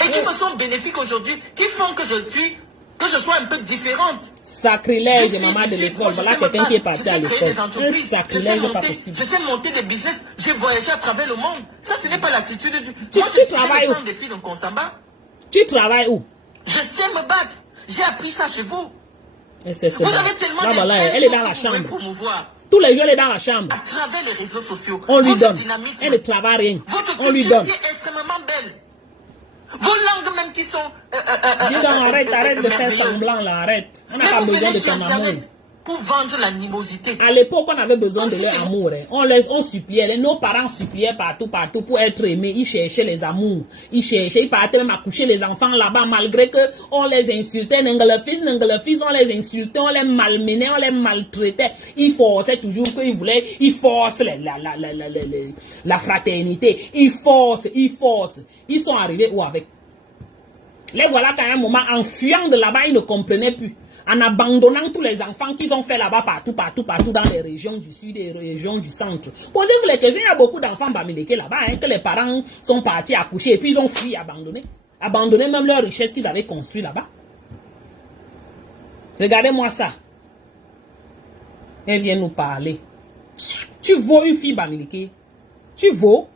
et qui me sont bénéfiques aujourd'hui, qui font que je sois un peu différente. Sacrilège, Je suis maman de ici, l'école. moi, je Voilà sais quelqu'un me qui est battre, parti je à sais créer l'école. des Un entreprises, sacrilège pas possible. je sais monter des business, j'ai voyagé à travers le monde. Ça, ce n'est pas l'attitude du... Tu travailles où? des filles de Konsamba. Tu travailles où? Je sais me battre. J'ai appris ça chez vous. Et c'est Vous avez tellement là, de voilà, belles elle est choses dans la que vous pouvez chambre. promouvoir Tous les jours, elle est dans la chambre. à travers les réseaux sociaux. On lui Votre donne. dynamisme, Elle ne travaille rien. votre On lui culture donne. qui est extrêmement belle. Vos langues même qui sont... Dis donc, arrête de faire merveilleuses. semblant là, arrête. On n'a Mais pas vous besoin venez de sur ton amour. Internet pour vendre l'animosité. À l'époque, on avait besoin de Comme si leur c'est- amour. Hein. On suppliait. Nos parents suppliaient partout pour être aimés. Ils cherchaient les amours. Ils partaient même accoucher les enfants là-bas, malgré que on les insultait. Le fils, on les insultait, on les malmenait, on les maltraitait. Ils forçaient toujours ils forcent la fraternité. Ils forcent. Ils sont arrivés où avec? Les voilà qu'à un moment, en fuyant de là-bas, ils ne comprenaient plus. En abandonnant tous les enfants qu'ils ont fait là-bas, partout dans les régions du sud et les régions du centre. Posez-vous les questions, il y a beaucoup d'enfants bamileke là-bas, hein, que les parents sont partis accoucher et puis ils ont fui, abandonné. Abandonné même leur richesse qu'ils avaient construite là-bas. Regardez-moi ça. Elle vient nous parler. Tu vaux une fille bamileke. Tu vaux.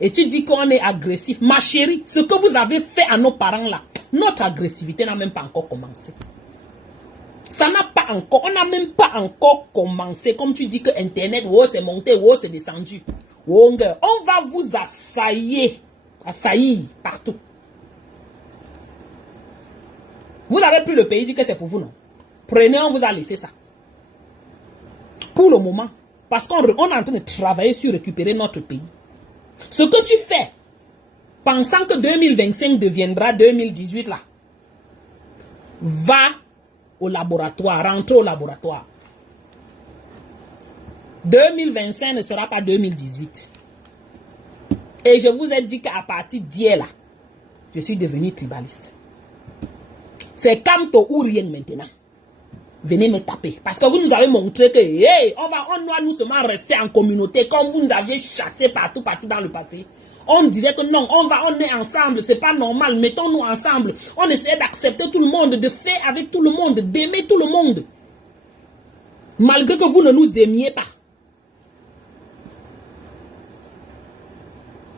Et tu dis qu'on est agressif. Ma chérie, ce que vous avez fait à nos parents là, notre agressivité n'a même pas encore commencé. Ça n'a pas encore, on n'a même pas encore commencé. Comme tu dis que Internet, oh c'est monté, oh c'est descendu. Oh, on va vous assaillir partout. Vous avez pris le pays, dit que c'est pour vous, non? Prenez, on vous a laissé ça. Pour le moment. Parce qu'on est en train de travailler sur récupérer notre pays. Ce que tu fais, pensant que 2025 deviendra 2018 là, va au laboratoire, rentre au laboratoire. 2025 ne sera pas 2018. Et je vous ai dit qu'à partir d'hier là, je suis devenu tribaliste. C'est Kamto ou rien maintenant. Venez me taper. Parce que vous nous avez montré que hey, on doit nous seulement rester en communauté comme vous nous aviez chassé partout dans le passé. On disait que non, on est ensemble, c'est pas normal, mettons-nous ensemble. On essayait d'accepter tout le monde, de faire avec tout le monde, d'aimer tout le monde. Malgré que vous ne nous aimiez pas.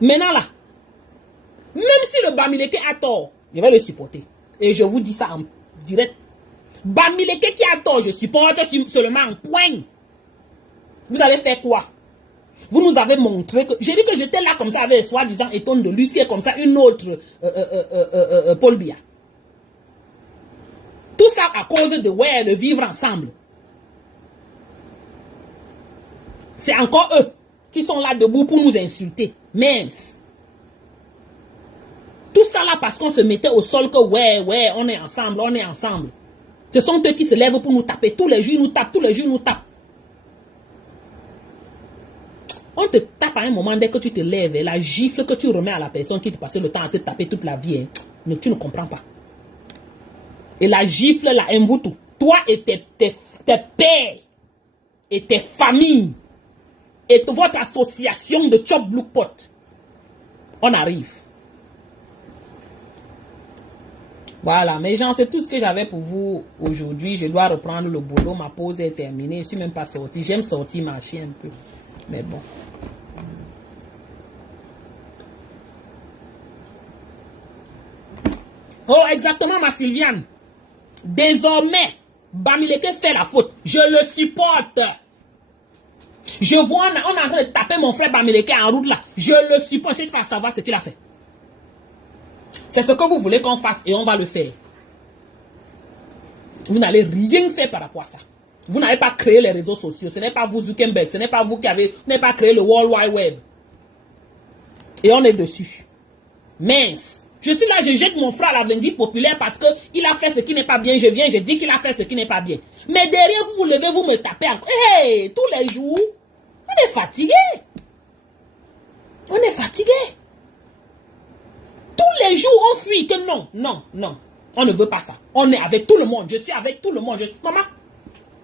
Maintenant là, même si le Bamileke a tort, je vais le supporter. Et je vous dis ça en direct. Bamileke qui a tort, je supporte seulement en point. Vous allez faire quoi? Vous nous avez montré que... J'ai dit que j'étais là comme ça avec soi-disant Eton de Luz qui est comme ça une autre Paul Biya. Tout ça à cause de ouais, le vivre ensemble. C'est encore eux qui sont là debout pour nous insulter. Mince. Tout ça là parce qu'on se mettait au sol que ouais, on est ensemble, on est ensemble. Ce sont eux qui se lèvent pour nous taper. Tous les jours, ils nous tapent. Tous les jours, ils nous tapent. On te tape à un moment dès que tu te lèves. Et la gifle que tu remets à la personne qui te passait le temps à te taper toute la vie, hein, tu ne comprends pas. Et la gifle là, aime vous tout. Toi et tes pères et tes familles et votre association de Chop Blue Pot. On arrive. Voilà, mes gens, c'est tout ce que j'avais pour vous aujourd'hui. Je dois reprendre le boulot. Ma pause est terminée. Je ne suis même pas sortie. J'aime sortir, marcher un peu. Mais bon. Oh, exactement, ma Sylviane. Désormais, Bamileke fait la faute. Je le supporte. Je vois, on est en train de taper mon frère Bamileke en route là. Je le supporte. Je ne sais pas savoir ce qu'il a fait. C'est ce que vous voulez qu'on fasse et on va le faire. Vous n'allez rien faire par rapport à ça. Vous n'avez pas créé les réseaux sociaux. Ce n'est pas vous, Zuckerberg. Ce n'est pas vous qui avez... Vous n'avez pas créé le World Wide Web. Et on est dessus. Mince. Je suis là, je jette mon frère à la vindicte populaire parce qu'il a fait ce qui n'est pas bien. Je viens, je dis qu'il a fait ce qui n'est pas bien. Mais derrière, vous vous levez, vous me tapez encore. Hey, tous les jours, on est fatigué. On est fatigué. Tous les jours, on fuit que non, non, non. On ne veut pas ça. On est avec tout le monde. Je suis avec tout le monde. Maman,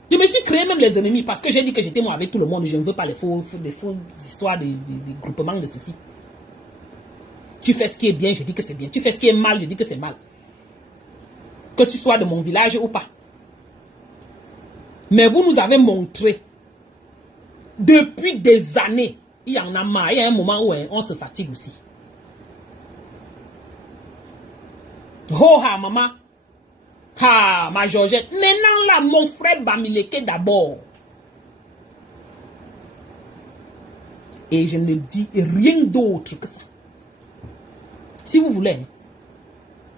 je me suis créé même les ennemis parce que j'ai dit que j'étais moi avec tout le monde. Je ne veux pas les fausses histoires des groupements de ceci. Tu fais ce qui est bien, je dis que c'est bien. Tu fais ce qui est mal, je dis que c'est mal. Que tu sois de mon village ou pas. Mais vous nous avez montré, depuis des années, il y en a marre. Il y a un moment où on se fatigue aussi. Oh, ha, maman. Ah, ma Georgette. Maintenant, là, mon frère Bamileke d'abord. Et je ne dis rien d'autre que ça. Si vous voulez,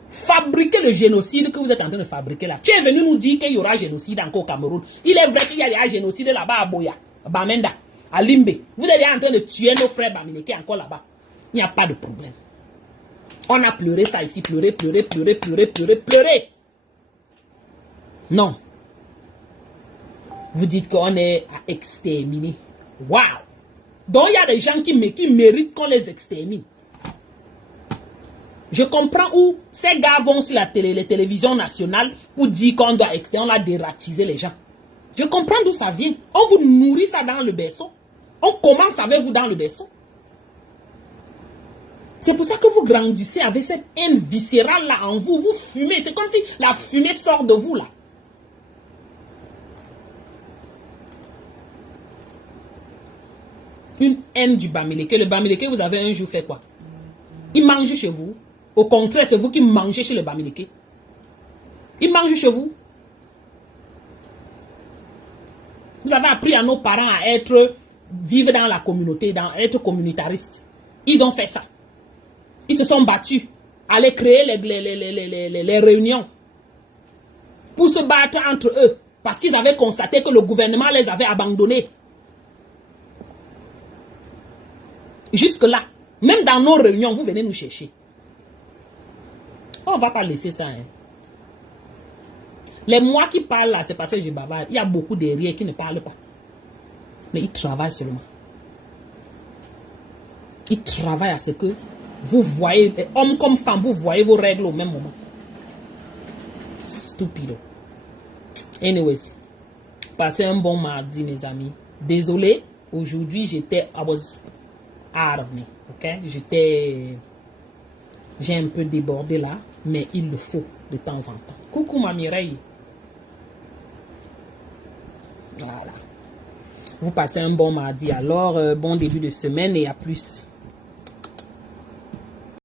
fabriquer le génocide que vous êtes en train de fabriquer là. Tu es venu nous dire qu'il y aura génocide encore au Cameroun. Il est vrai qu'il y a génocide là-bas à Boya, à Bamenda, à Limbe. Vous êtes en train de tuer nos frères Bamileke encore là-bas. Il n'y a pas de problème. On a pleuré ça ici, pleuré, pleuré, pleuré, pleuré, pleuré, pleuré. Non. Vous dites qu'on est à exterminer. Waouh. Donc il y a des gens qui méritent qu'on les extermine. Je comprends où ces gars vont sur la les télévisions nationales pour dire qu'on doit exterminer, on a dératiser les gens. Je comprends d'où ça vient. On vous nourrit ça dans le berceau. On commence avec vous dans le berceau. C'est pour ça que vous grandissez avec cette haine viscérale là en vous. Vous fumez. C'est comme si la fumée sort de vous là. Une haine du Bamileke. Le Bamileke, vous avez un jour fait quoi? Il mange chez vous. Au contraire, c'est vous qui mangez chez le Bamileke. Il mange chez vous. Vous avez appris à nos parents à vivre dans la communauté, à être communautariste. Ils ont fait ça. Ils se sont battus. Aller créer les réunions. Pour se battre entre eux. Parce qu'ils avaient constaté que le gouvernement les avait abandonnés. Jusque-là. Même dans nos réunions, vous venez nous chercher. On ne va pas laisser ça. Hein. Les mois qui parlent là, c'est parce que je bavarde. Il y a beaucoup derrière qui ne parlent pas. Mais ils travaillent seulement. Ils travaillent à ce que vous voyez, homme comme femme, vous voyez vos règles au même moment. Stupido. Anyways, passez un bon mardi, mes amis. Désolé, aujourd'hui j'étais armé. Ok? J'ai un peu débordé là, mais il le faut de temps en temps. Coucou ma Mireille. Voilà. Vous passez un bon mardi alors, bon début de semaine et à plus.